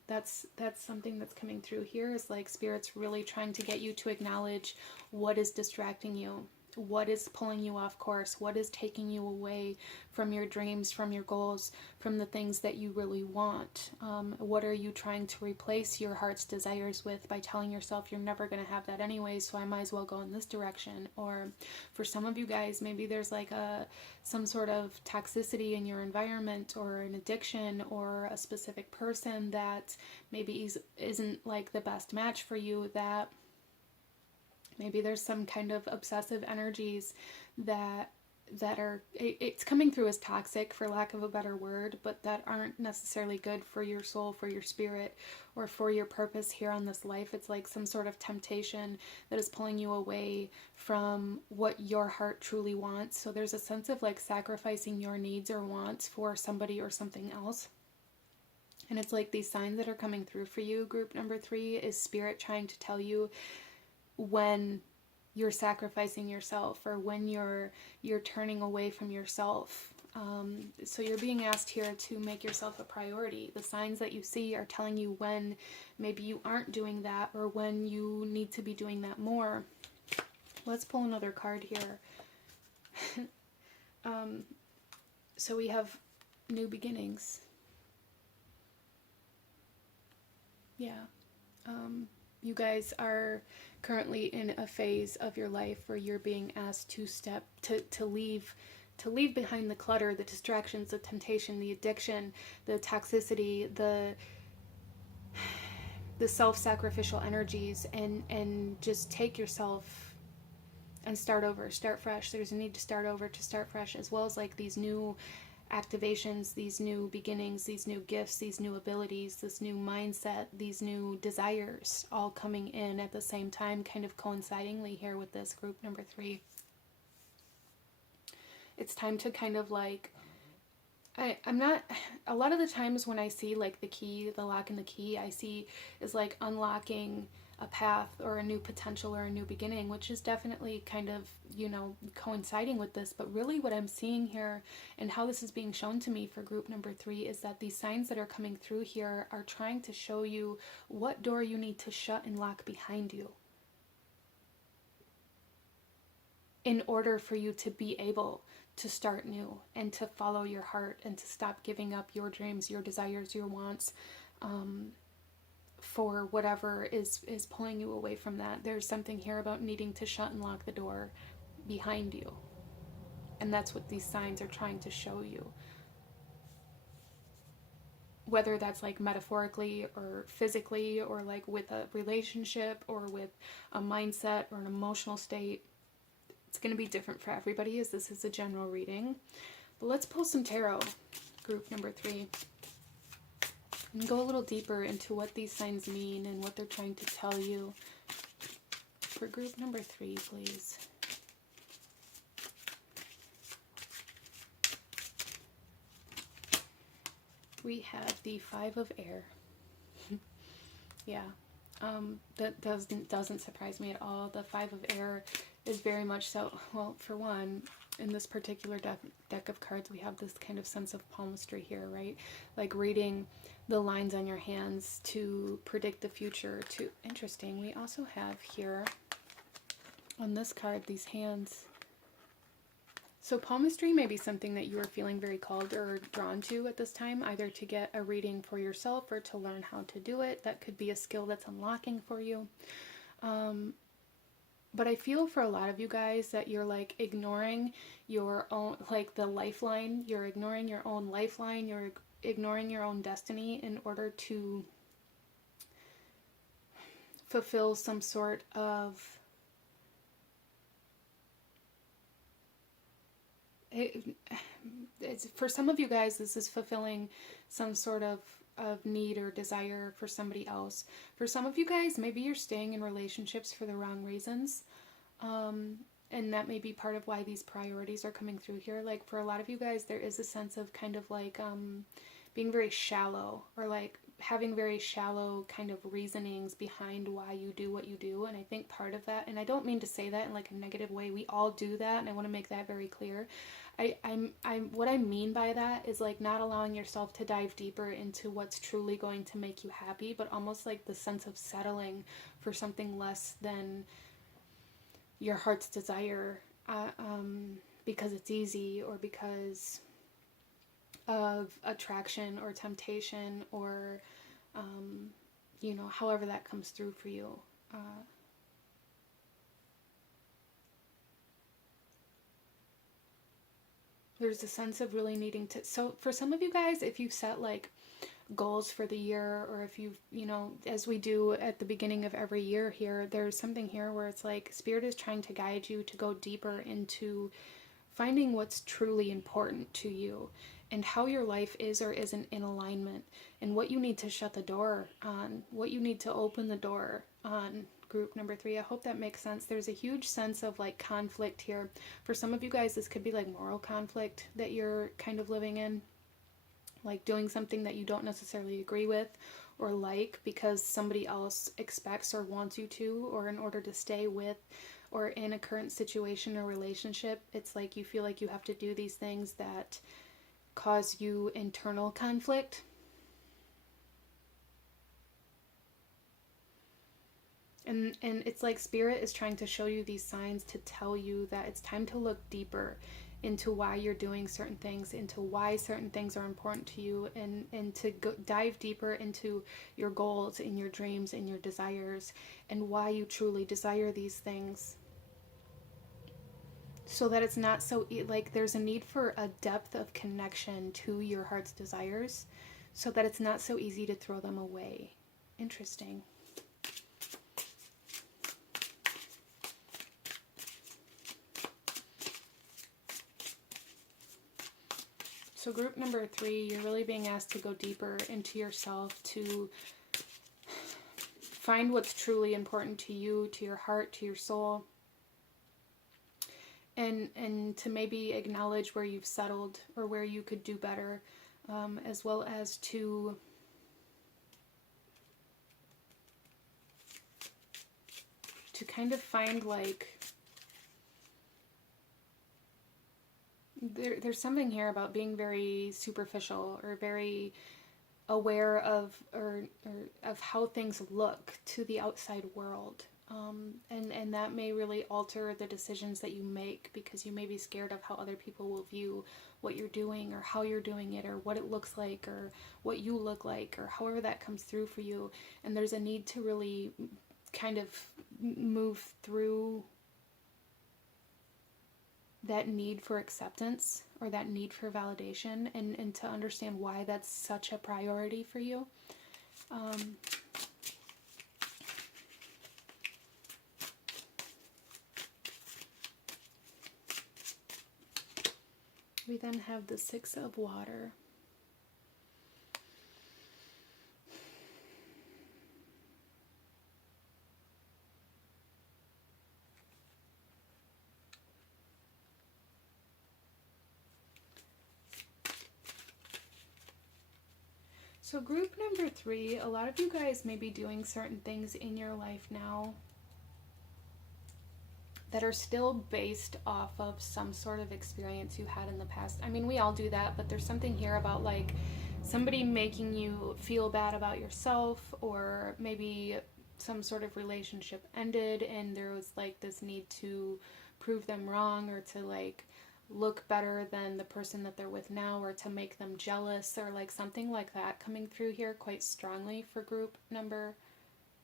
That's something that's coming through here, is like Spirit's really trying to get you to acknowledge what is distracting you, what is pulling you off course, what is taking you away from your dreams, from your goals, from the things that you really want. What are you trying to replace your heart's desires with by telling yourself you're never going to have that anyway, so I might as well go in this direction? Or for some of you guys, maybe there's like some sort of toxicity in your environment, or an addiction, or a specific person that maybe isn't like the best match for you, that maybe there's some kind of obsessive energies that are, it's coming through as toxic, for lack of a better word, but that aren't necessarily good for your soul, for your spirit, or for your purpose here on this life. It's like some sort of temptation that is pulling you away from what your heart truly wants. So there's a sense of like sacrificing your needs or wants for somebody or something else. And it's like these signs that are coming through for you, group number 3, is Spirit trying to tell you when you're sacrificing yourself, or when you're turning away from yourself. So you're being asked here to make yourself a priority. The signs that you see are telling you when maybe you aren't doing that, or when you need to be doing that more. Let's pull another card here. So we have new beginnings. Yeah. You guys are currently in a phase of your life where you're being asked to leave behind the clutter, the distractions, the temptation, the addiction, the toxicity, the self-sacrificial energies, and just take yourself and start over, start fresh. There's a need to start over, to start fresh, as well as like these new activations, these new beginnings, these new gifts, these new abilities, this new mindset, these new desires, all coming in at the same time, kind of coincidingly here with this group number 3. It's time to kind of like, I'm not, a lot of the times when I see like the key, the lock and the key, I see is like unlocking a path or a new potential or a new beginning, which is definitely kind of, you know, coinciding with this. But really what I'm seeing here and how this is being shown to me for group number 3 is that these signs that are coming through here are trying to show you what door you need to shut and lock behind you in order for you to be able to start new and to follow your heart and to stop giving up your dreams, your desires, your wants, for whatever is pulling you away from that. There's something here about needing to shut and lock the door behind you. And that's what these signs are trying to show you. Whether that's like metaphorically or physically, or like with a relationship or with a mindset or an emotional state. It's going to be different for everybody, as this is a general reading. But let's pull some tarot, group number 3. And go a little deeper into what these signs mean and what they're trying to tell you. For group number 3, please. We have the 5 of Air. Yeah, that doesn't surprise me at all. The 5 of Air is very much so, well, for one, in this particular deck of cards, we have this kind of sense of palmistry here, right? Like reading the lines on your hands to predict the future. Interesting. We also have here on this card these hands. So palmistry may be something that you are feeling very called or drawn to at this time, either to get a reading for yourself or to learn how to do it. That could be a skill that's unlocking for you. But I feel for a lot of you guys that you're like ignoring your own, like the lifeline. You're ignoring your own lifeline. You're ignoring your own destiny in order to fulfill some sort of it's, for some of you guys, this is fulfilling some sort of need or desire for somebody else. For some of you guys, maybe you're staying in relationships for the wrong reasons. And that may be part of why these priorities are coming through here. Like for a lot of you guys, there is a sense of kind of like being very shallow, or like having very shallow kind of reasonings behind why you do what you do. And I think part of that, and I don't mean to say that in like a negative way, we all do that, and I want to make that very clear. What I mean by that is like not allowing yourself to dive deeper into what's truly going to make you happy, but almost like the sense of settling for something less than your heart's desire, because it's easy, or because of attraction or temptation, or you know, however that comes through for you. There's a sense of really needing to, so for some of you guys, if you set like goals for the year, or if you've, you know, as we do at the beginning of every year here, there's something here where it's like Spirit is trying to guide you to go deeper into finding what's truly important to you, and how your life is or isn't in alignment, and what you need to shut the door on, what you need to open the door on, group number 3. I hope that makes sense. There's a huge sense of like conflict here. For some of you guys, this could be like moral conflict that you're kind of living in, like doing something that you don't necessarily agree with or like because somebody else expects or wants you to, or in order to stay with or in a current situation or relationship. It's like you feel like you have to do these things that cause you internal conflict. And it's like Spirit is trying to show you these signs to tell you that it's time to look deeper into why you're doing certain things, into why certain things are important to you, and to dive deeper into your goals and your dreams and your desires, and why you truly desire these things. So that it's not so, like there's a need for a depth of connection to your heart's desires, so that it's not so easy to throw them away Interesting. So group number 3, you're really being asked to go deeper into yourself, to find what's truly important to you, to your heart, to your soul, and to maybe acknowledge where you've settled or where you could do better, as well as to kind of find, like, there's something here about being very superficial or very aware of or of how things look to the outside world, and that may really alter the decisions that you make, because you may be scared of how other people will view what you're doing or how you're doing it or what it looks like or what you look like or however that comes through for you. And there's a need to really kind of move through that need for acceptance or that need for validation, and to understand why that's such a priority for you. We then have the 6 of water. So group number 3, a lot of you guys may be doing certain things in your life now that are still based off of some sort of experience you had in the past. I mean, we all do that, but there's something here about, like, somebody making you feel bad about yourself, or maybe some sort of relationship ended and there was, like, this need to prove them wrong, or to, like, look better than the person that they're with now, or to make them jealous, or like something like that coming through here quite strongly for group number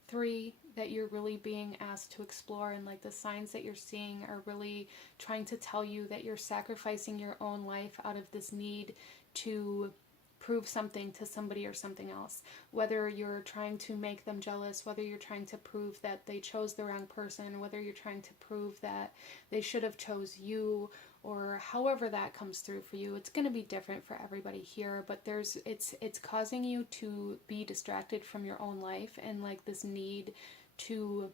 3, that you're really being asked to explore. And, like, the signs that you're seeing are really trying to tell you that you're sacrificing your own life out of this need to prove something to somebody or something else. Whether you're trying to make them jealous, whether you're trying to prove that they chose the wrong person, whether you're trying to prove that they should have chose you, or however that comes through for you. It's going to be different for everybody here, but it's causing you to be distracted from your own life, and, like, this need to,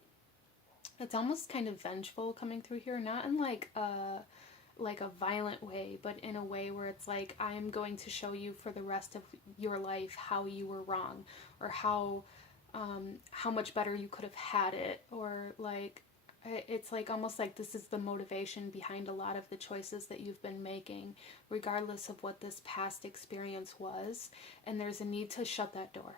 it's almost kind of vengeful coming through here, not in like a violent way, but in a way where it's like, I am going to show you for the rest of your life how you were wrong, or how much better you could have had it, or, like, it's like almost like this is the motivation behind a lot of the choices that you've been making, regardless of what this past experience was, and there's a need to shut that door.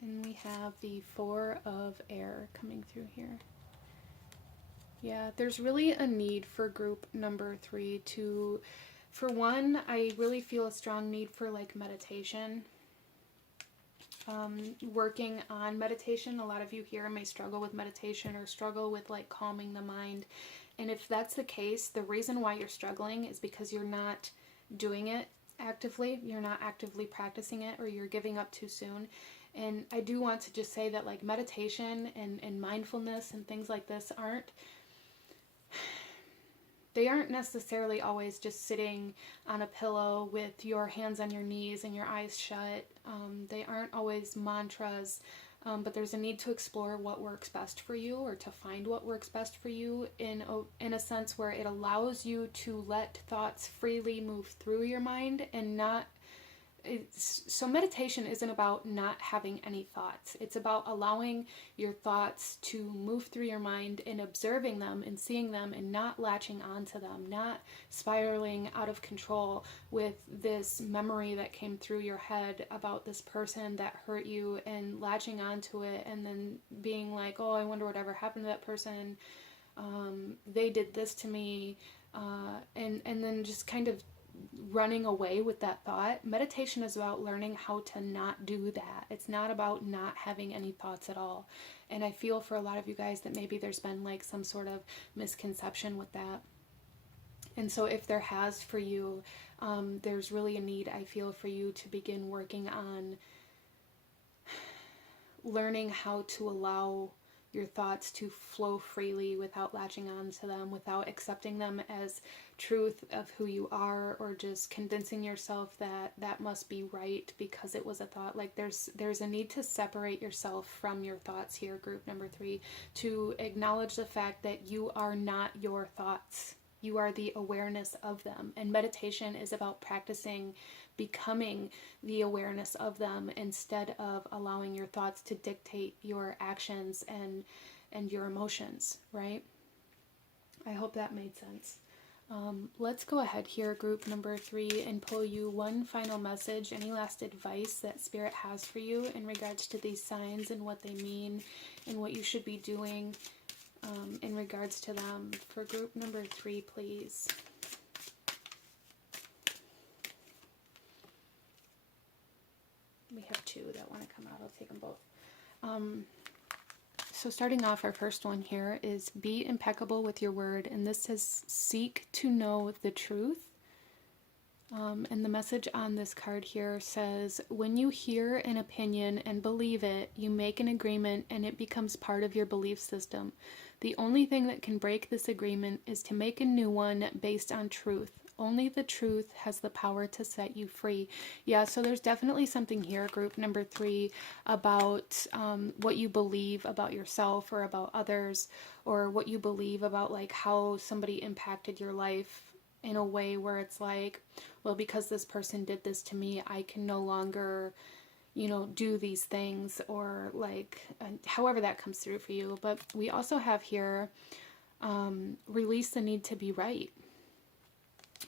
And we have the 4 of air coming through here. Yeah, there's really a need for group number 3 to, for one, I really feel a strong need for, like, meditation. Working on meditation. A lot of you here may struggle with meditation or struggle with, like, calming the mind. And if that's the case, the reason why you're struggling is because you're not doing it actively. You're not actively practicing it, or you're giving up too soon. And I do want to just say that, like, meditation and mindfulness and things like this aren't necessarily always just sitting on a pillow with your hands on your knees and your eyes shut. They aren't always mantras, but there's a need to explore what works best for you, or to find what works best for you in a sense where it allows you to let thoughts freely move through your mind, and not. So meditation isn't about not having any thoughts. It's about allowing your thoughts to move through your mind and observing them and seeing them and not latching onto them, not spiraling out of control with this memory that came through your head about this person that hurt you, and latching onto it and then being like, oh, I wonder whatever happened to that person. They did this to me. And then just kind of running away with that thought. Meditation is about learning how to not do that. It's not about not having any thoughts at all. And I feel for a lot of you guys that maybe there's been, like, some sort of misconception with that. And so if there has for you, there's really a need, I feel, for you to begin working on learning how to allow your thoughts to flow freely without latching on to them, without accepting them as truth of who you are, or just convincing yourself that that must be right because it was a thought. Like there's a need to separate yourself from your thoughts here, group number 3, to acknowledge the fact that you are not your thoughts. You are the awareness of them. And meditation is about practicing becoming the awareness of them instead of allowing your thoughts to dictate your actions and your emotions, right? I hope that made sense. Let's go ahead here, group number 3, and pull you one final message, any last advice that Spirit has for you in regards to these signs and what they mean and what you should be doing in regards to them. For group number 3, please. We have 2 that want to come out. I'll take them both. So starting off, our first one here is be impeccable with your word. And this says seek to know the truth. And the message on this card here says, when you hear an opinion and believe it, you make an agreement and it becomes part of your belief system. The only thing that can break this agreement is to make a new one based on truth. Only the truth has the power to set you free. Yeah, so there's definitely something here, group number 3, about what you believe about yourself or about others, or what you believe about like how somebody impacted your life in a way where it's like, well, because this person did this to me, I can no longer, you know, do these things, or like however that comes through for you. But we also have here release the need to be right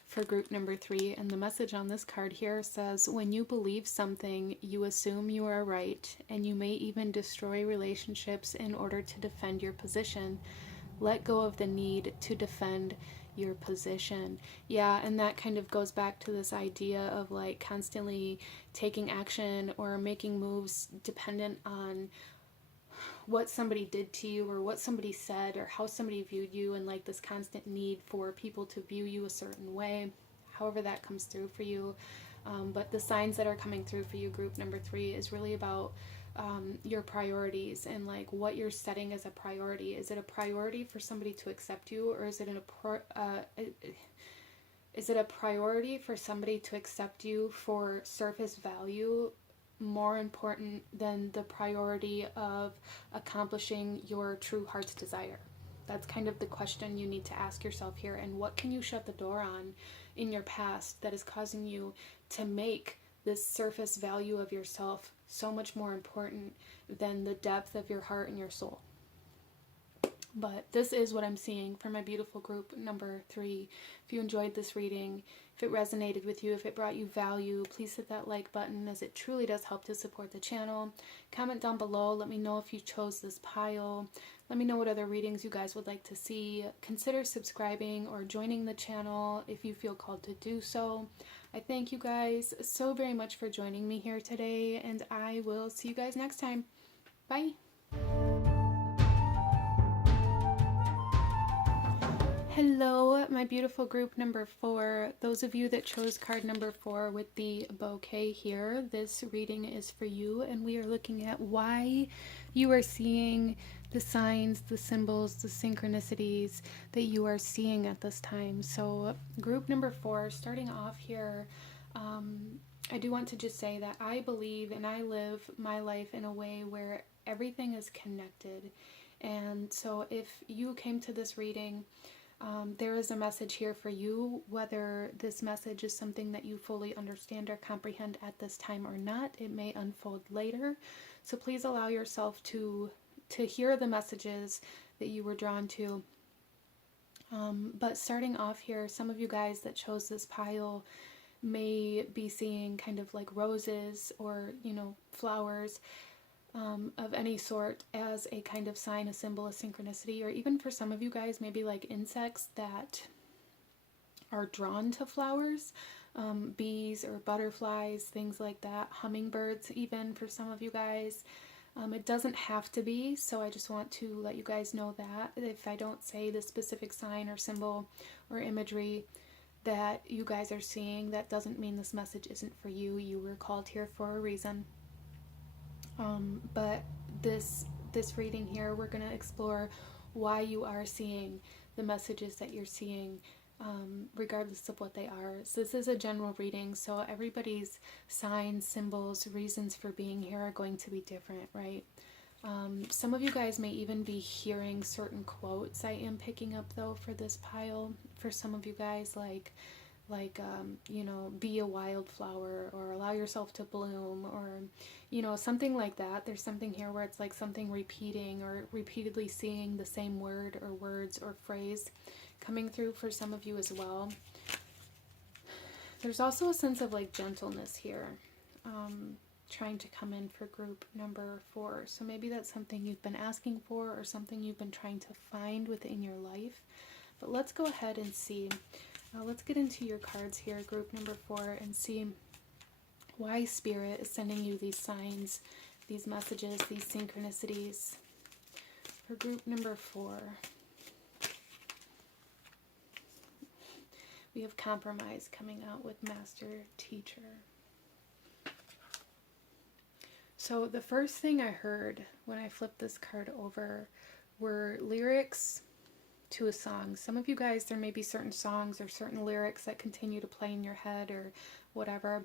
for group number 3. And the message on this card here says, when you believe something, you assume you are right, and you may even destroy relationships in order to defend your position. Let go of the need to defend your position. Yeah, and that kind of goes back to this idea of like constantly taking action or making moves dependent on what somebody did to you or what somebody said or how somebody viewed you, and like this constant need for people to view you a certain way, however that comes through for you. But the signs that are coming through for you, group number 3, is really about your priorities and like what you're setting as a priority. Is it a priority for somebody to accept you, or is it a priority for somebody to accept you for surface value more important than the priority of accomplishing your true heart's desire? That's kind of the question you need to ask yourself here. And what can you shut the door on in your past that is causing you to make this surface value of yourself so much more important than the depth of your heart and your soul? But this is what I'm seeing for my beautiful group number 3. If you enjoyed this reading, if it resonated with you, if it brought you value, please hit that like button, as it truly does help to support the channel. Comment down below. Let me know if you chose this pile. Let me know what other readings you guys would like to see. Consider subscribing or joining the channel if you feel called to do so. I thank you guys so very much for joining me here today, and I will see you guys next time. Bye! Hello, my beautiful group number 4. Those of you that chose card number 4 with the bouquet here, this reading is for you, and we are looking at why you are seeing the signs, the symbols, the synchronicities that you are seeing at this time. So group number 4, starting off here, I do want to just say that I believe and I live my life in a way where everything is connected. And so if you came to this reading, there is a message here for you, whether this message is something that you fully understand or comprehend at this time or not. It may unfold later. So please allow yourself to hear the messages that you were drawn to. But starting off here, some of you guys that chose this pile may be seeing kind of like roses or, you know, flowers of any sort as a kind of sign, a symbol, a synchronicity, or even for some of you guys, maybe like insects that are drawn to flowers, bees or butterflies, things like that, hummingbirds even for some of you guys. It doesn't have to be, so I just want to let you guys know that if I don't say the specific sign or symbol or imagery that you guys are seeing, that doesn't mean this message isn't for you. You were called here for a reason. But this reading here, we're going to explore why you are seeing the messages that you're seeing, regardless of what they are. So this is a general reading, so everybody's signs, symbols, reasons for being here are going to be different, right? Some of you guys may even be hearing certain quotes I am picking up, though, for this pile. For some of you guys, like you know, be a wildflower, or allow yourself to bloom, or, you know, something like that. There's something here where it's like something repeating, or repeatedly seeing the same word or words or phrase coming through for some of you as well. There's also a sense of like gentleness here, trying to come in for group number 4. So maybe that's something you've been asking for, or something you've been trying to find within your life. But let's go ahead and see. Let's get into your cards here, group number 4, and see why Spirit is sending you these signs, these messages, these synchronicities. For group number 4, we have compromise coming out with Master Teacher. So the first thing I heard when I flipped this card over were lyrics to a song. Some of you guys, there may be certain songs or certain lyrics that continue to play in your head or whatever.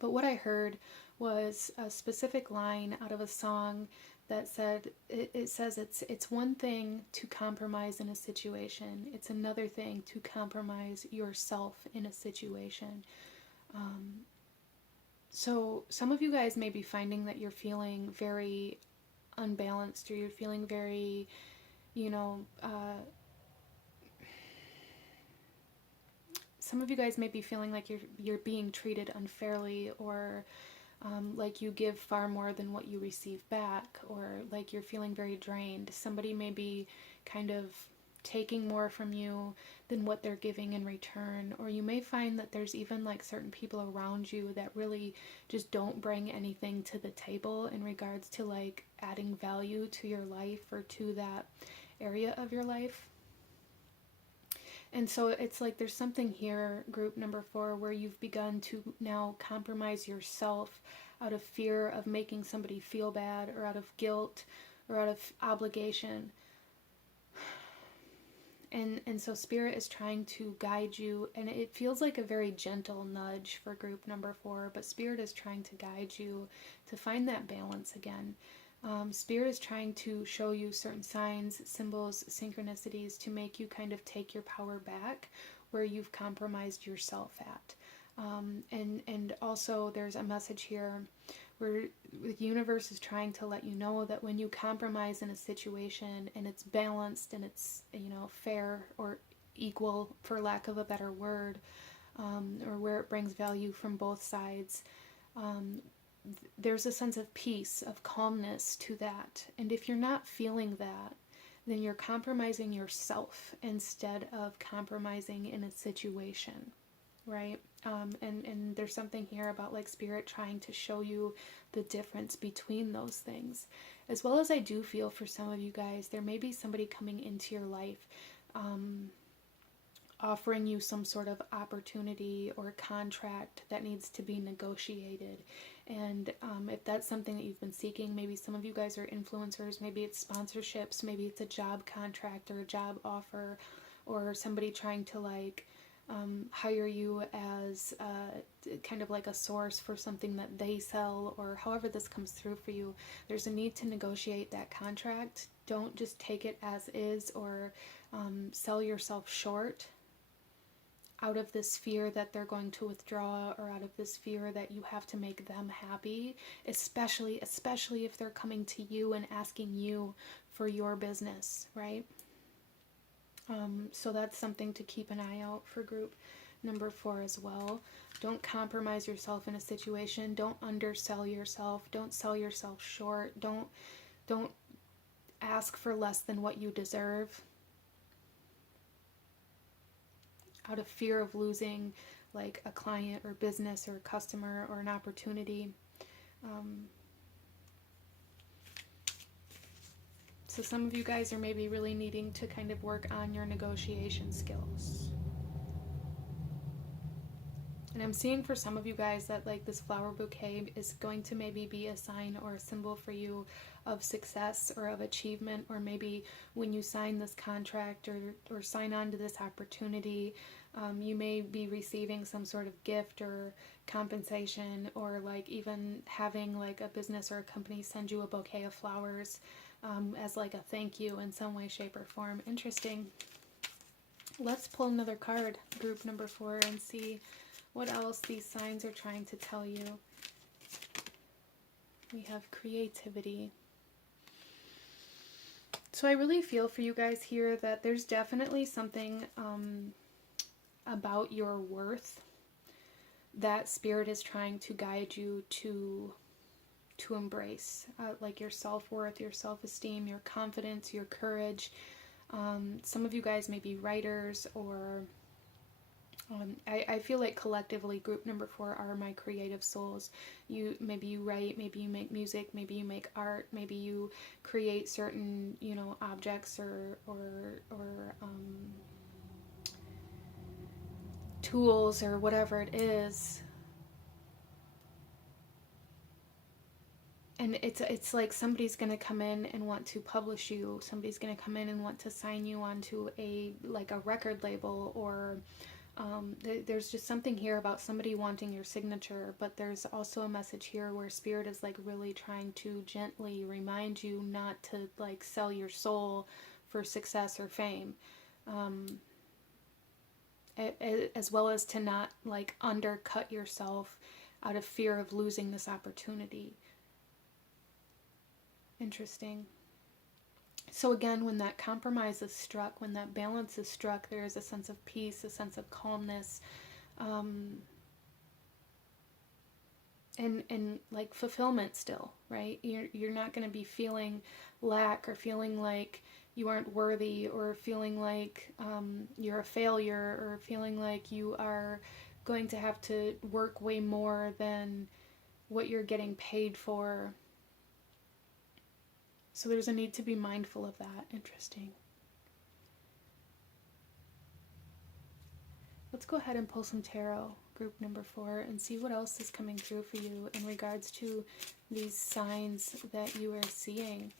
But what I heard was a specific line out of a song that said, it says it's one thing to compromise in a situation. It's another thing to compromise yourself in a situation. So some of you guys may be finding that you're feeling very unbalanced, or you're feeling very, you know, some of you guys may be feeling like you're being treated unfairly, or like you give far more than what you receive back, or like you're feeling very drained. Somebody may be kind of taking more from you than what they're giving in return, or you may find that there's even like certain people around you that really just don't bring anything to the table in regards to like adding value to your life or to that area of your life. And so it's like there's something here, group number 4, where you've begun to now compromise yourself out of fear of making somebody feel bad, or out of guilt, or out of obligation. And so Spirit is trying to guide you, and it feels like a very gentle nudge for group number 4, but Spirit is trying to guide you to find that balance again. Spirit is trying to show you certain signs, symbols, synchronicities to make you kind of take your power back where you've compromised yourself at. And also there's a message here where the universe is trying to let you know that when you compromise in a situation and it's balanced and it's, you know, fair or equal, for lack of a better word, or where it brings value from both sides, there's a sense of peace, of calmness to that. And if you're not feeling that, then you're compromising yourself instead of compromising in a situation, right? And there's something here about like Spirit trying to show you the difference between those things. As well as I do feel for some of you guys, there may be somebody coming into your life offering you some sort of opportunity or contract that needs to be negotiated. And if that's something that you've been seeking, maybe some of you guys are influencers, maybe it's sponsorships, maybe it's a job contract or a job offer, or somebody trying to like hire you as kind of like a source for something that they sell, or however this comes through for you. There's a need to negotiate that contract. Don't just take it as is, or sell yourself short out of this fear that they're going to withdraw, or out of this fear that you have to make them happy, especially if they're coming to you and asking you for your business, right? So that's something to keep an eye out for group number 4 as well. Don't compromise yourself in a situation. Don't undersell yourself. Don't sell yourself short. Don't ask for less than what you deserve, out of fear of losing like a client or business or a customer or an opportunity. So some of you guys are maybe really needing to kind of work on your negotiation skills. And I'm seeing for some of you guys that like this flower bouquet is going to maybe be a sign or a symbol for you of success or of achievement, or maybe when you sign this contract or sign on to this opportunity, you may be receiving some sort of gift or compensation, or like even having like a business or a company send you a bouquet of flowers as like a thank you in some way, shape, or form. Interesting. Let's pull another card, group number 4, and see what else these signs are trying to tell you. We have creativity. So I really feel for you guys here that there's definitely something about your worth that Spirit is trying to guide you to embrace, like your self-worth, your self-esteem, your confidence, your courage. Some of you guys may be writers, or I feel like collectively group number 4 are my creative souls. Maybe you write, maybe you make music, maybe you make art, maybe you create certain, you know, objects or tools or whatever it is. And it's like somebody's going to come in and want to publish you. Somebody's going to come in and want to sign you onto a record label, or there's just something here about somebody wanting your signature. But there's also a message here where Spirit is like really trying to gently remind you not to like sell your soul for success or fame, as well as to not like undercut yourself out of fear of losing this opportunity. Interesting. So again, when that compromise is struck, when that balance is struck, there is a sense of peace, a sense of calmness, and like fulfillment still, right? You're not going to be feeling lack, or feeling like you aren't worthy, or feeling like you're a failure, or feeling like you are going to have to work way more than what you're getting paid for. So there's a need to be mindful of that. Interesting. Let's go ahead and pull some tarot, group number 4, and see what else is coming through for you in regards to these signs that you are seeing.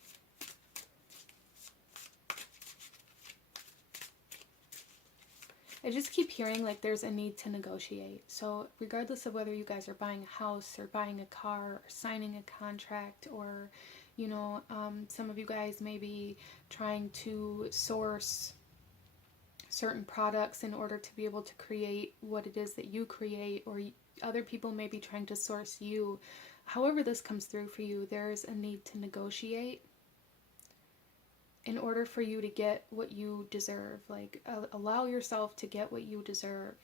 I just keep hearing like there's a need to negotiate. So regardless of whether you guys are buying a house or buying a car or signing a contract, or you know, some of you guys may be trying to source certain products in order to be able to create what it is that you create, or other people may be trying to source you. However this comes through for you, there's a need to negotiate in order for you to get what you deserve. Like, allow yourself to get what you deserve.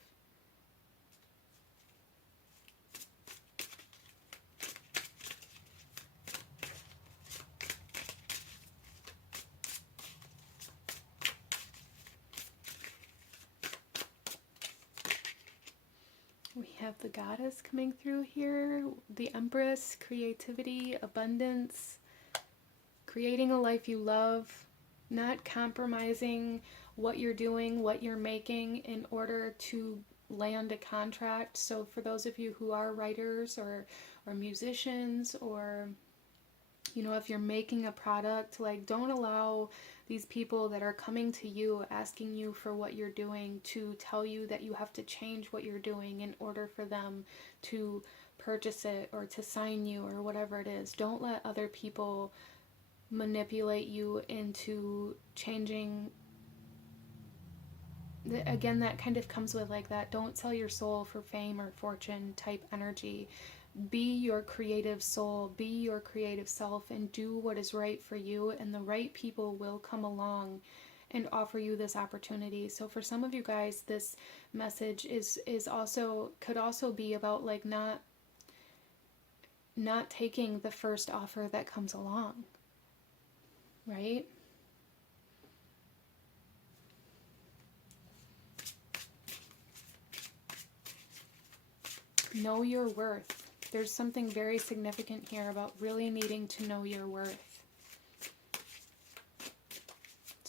We have the Goddess coming through here, the Empress, creativity, abundance, creating a life you love, not compromising what you're doing, what you're making in order to land a contract. So for those of you who are writers or musicians, or you know, if you're making a product, like, don't allow these people that are coming to you asking you for what you're doing to tell you that you have to change what you're doing in order for them to purchase it or to sign you or whatever it is. Don't let other people manipulate you into changing. Again, that kind of comes with like that don't sell your soul for fame or fortune type energy. Be your creative soul, be your creative self, and do what is right for you, and the right people will come along and offer you this opportunity. So for some of you guys, this message is also, could also be about like not taking the first offer that comes along, right? Know your worth. There's something very significant here about really needing to know your worth.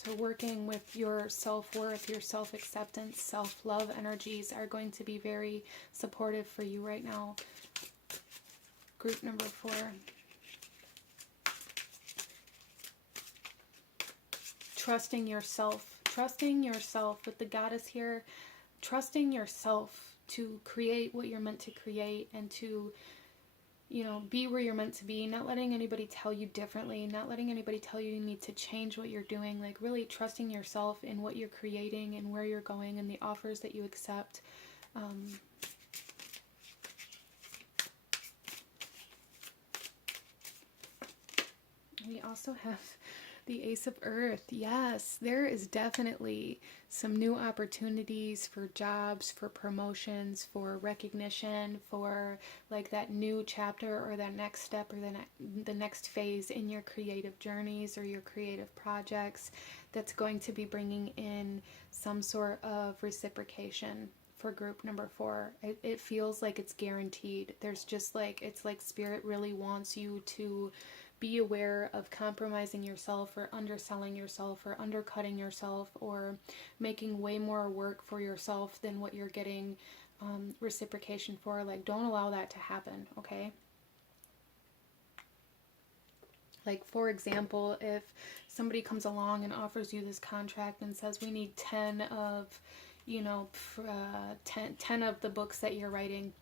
So working with your self-worth, your self-acceptance, self-love energies are going to be very supportive for you right now. Group number 4. Trusting yourself. Trusting yourself with the goddess here. Trusting yourself to create what you're meant to create and to, you know, be where you're meant to be. Not letting anybody tell you differently. Not letting anybody tell you you need to change what you're doing. Like really trusting yourself in what you're creating and where you're going and the offers that you accept. We also have the Ace of Earth. Yes, there is definitely some new opportunities for jobs, for promotions, for recognition, for like that new chapter or that next step or the next phase in your creative journeys or your creative projects that's going to be bringing in some sort of reciprocation. For group number 4, it feels like it's guaranteed. There's just like, it's like Spirit really wants you to be aware of compromising yourself or underselling yourself or undercutting yourself or making way more work for yourself than what you're getting reciprocation for. Like, don't allow that to happen, okay? Like, for example, if somebody comes along and offers you this contract and says, we need 10 of, you know, 10 of the books that you're writing.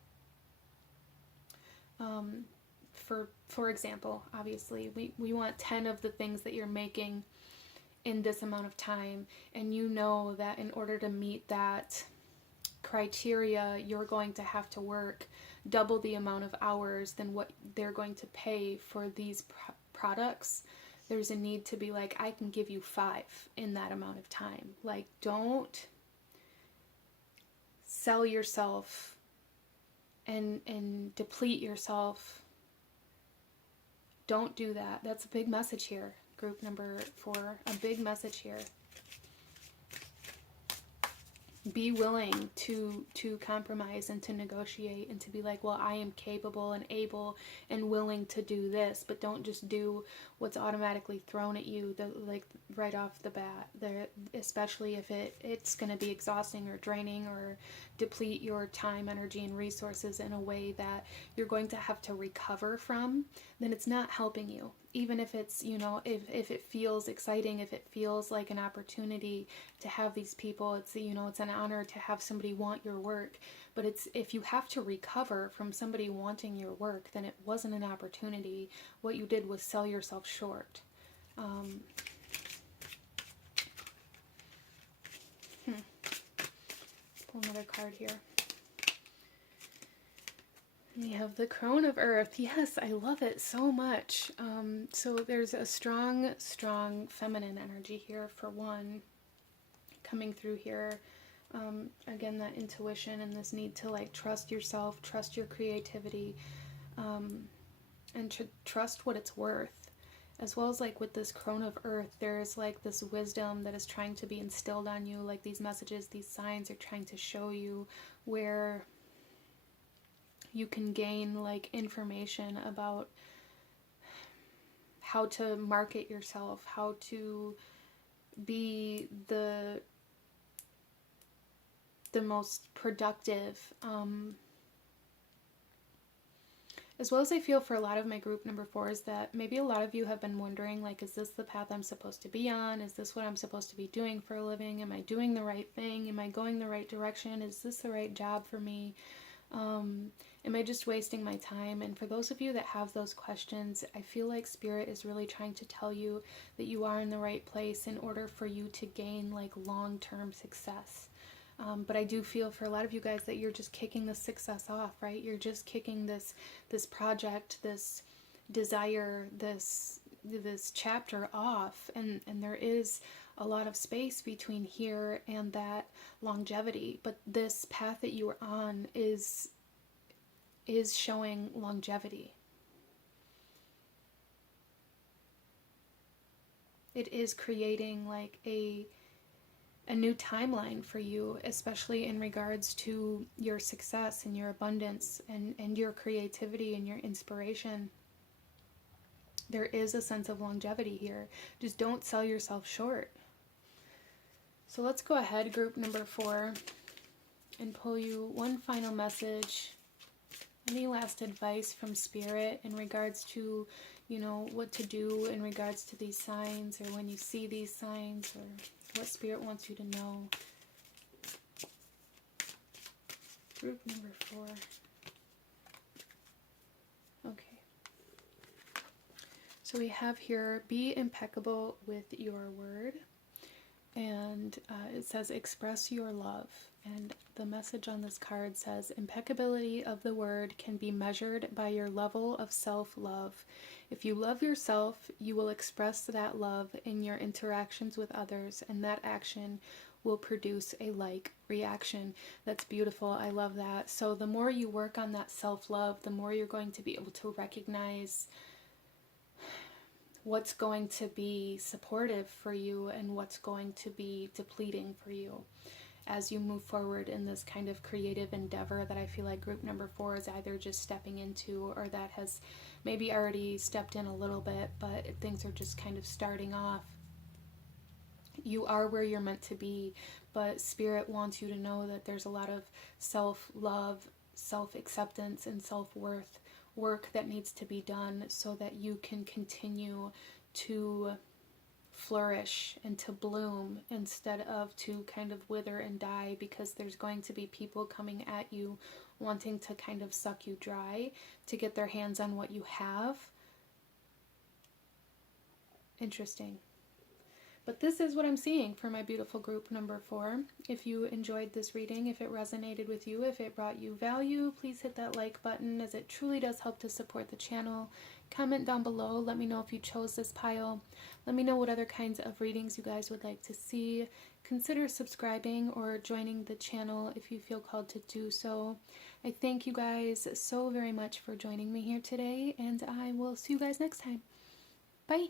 For example, obviously, we want 10 of the things that you're making in this amount of time, and you know that in order to meet that criteria, you're going to have to work double the amount of hours than what they're going to pay for these products. There's a need to be like, I can give you 5 in that amount of time. Like, don't sell yourself and deplete yourself. Don't do that. That's a big message here. Group number 4, a big message here. Be willing to compromise and to negotiate and to be like, well, I am capable and able and willing to do this, but don't just do what's automatically thrown at you, like right off the bat. There, especially if it's going to be exhausting or draining or deplete your time, energy, and resources in a way that you're going to have to recover from, then it's not helping you. Even if it's, you know, if it feels exciting, if it feels like an opportunity to have these people, it's, you know, it's an honor to have somebody want your work. But it's, if you have to recover from somebody wanting your work, then it wasn't an opportunity. What you did was sell yourself short. Pull another card here. We have the Crone of Earth. Yes, I love it so much. So there's a strong, strong feminine energy here, for one, coming through here. Again, that intuition and this need to like trust yourself, trust your creativity, and to trust what it's worth. As well as like with this Crone of Earth, there's like this wisdom that is trying to be instilled on you. Like these messages, these signs are trying to show you where you can gain like information about how to market yourself, how to be the most productive. As well as I feel for a lot of my group number 4s that maybe a lot of you have been wondering, like, is this the path I'm supposed to be on? Is this what I'm supposed to be doing for a living? Am I doing the right thing? Am I going the right direction? Is this the right job for me? Am I just wasting my time? And for those of you that have those questions, I feel like Spirit is really trying to tell you that you are in the right place in order for you to gain like long-term success. But I do feel for a lot of you guys that you're just kicking the success off, right? You're just kicking this project, this desire, this chapter off, and there is a lot of space between here and that longevity. But this path that you are on is showing longevity. It is creating like a new timeline for you, especially in regards to your success and your abundance and your creativity and your inspiration. There is a sense of longevity here. Just don't sell yourself short. So let's go ahead, group number 4, and pull you one final message. Any last advice from Spirit in regards to, you know, what to do in regards to these signs, or when you see these signs, or what Spirit wants you to know. Group number 4. Okay. So we have here, be impeccable with your word. And it says, express your love. And the message on this card says, impeccability of the word can be measured by your level of self-love. If you love yourself, you will express that love in your interactions with others, and that action will produce a like reaction. That's beautiful. I love that. So the more you work on that self-love, the more you're going to be able to recognize what's going to be supportive for you and what's going to be depleting for you as you move forward in this kind of creative endeavor that I feel like group number 4 is either just stepping into, or that has maybe already stepped in a little bit, but things are just kind of starting off. You are where you're meant to be, but Spirit wants you to know that there's a lot of self-love, self-acceptance, and self-worth work that needs to be done so that you can continue to flourish and to bloom instead of to kind of wither and die, because there's going to be people coming at you wanting to kind of suck you dry to get their hands on what you have. Interesting. But this is what I'm seeing for my beautiful group number 4. If you enjoyed this reading, if it resonated with you, if it brought you value, please hit that like button, as it truly does help to support the channel. Comment down below. Let me know if you chose this pile. Let me know what other kinds of readings you guys would like to see. Consider subscribing or joining the channel if you feel called to do so. I thank you guys so very much for joining me here today, and I will see you guys next time. Bye!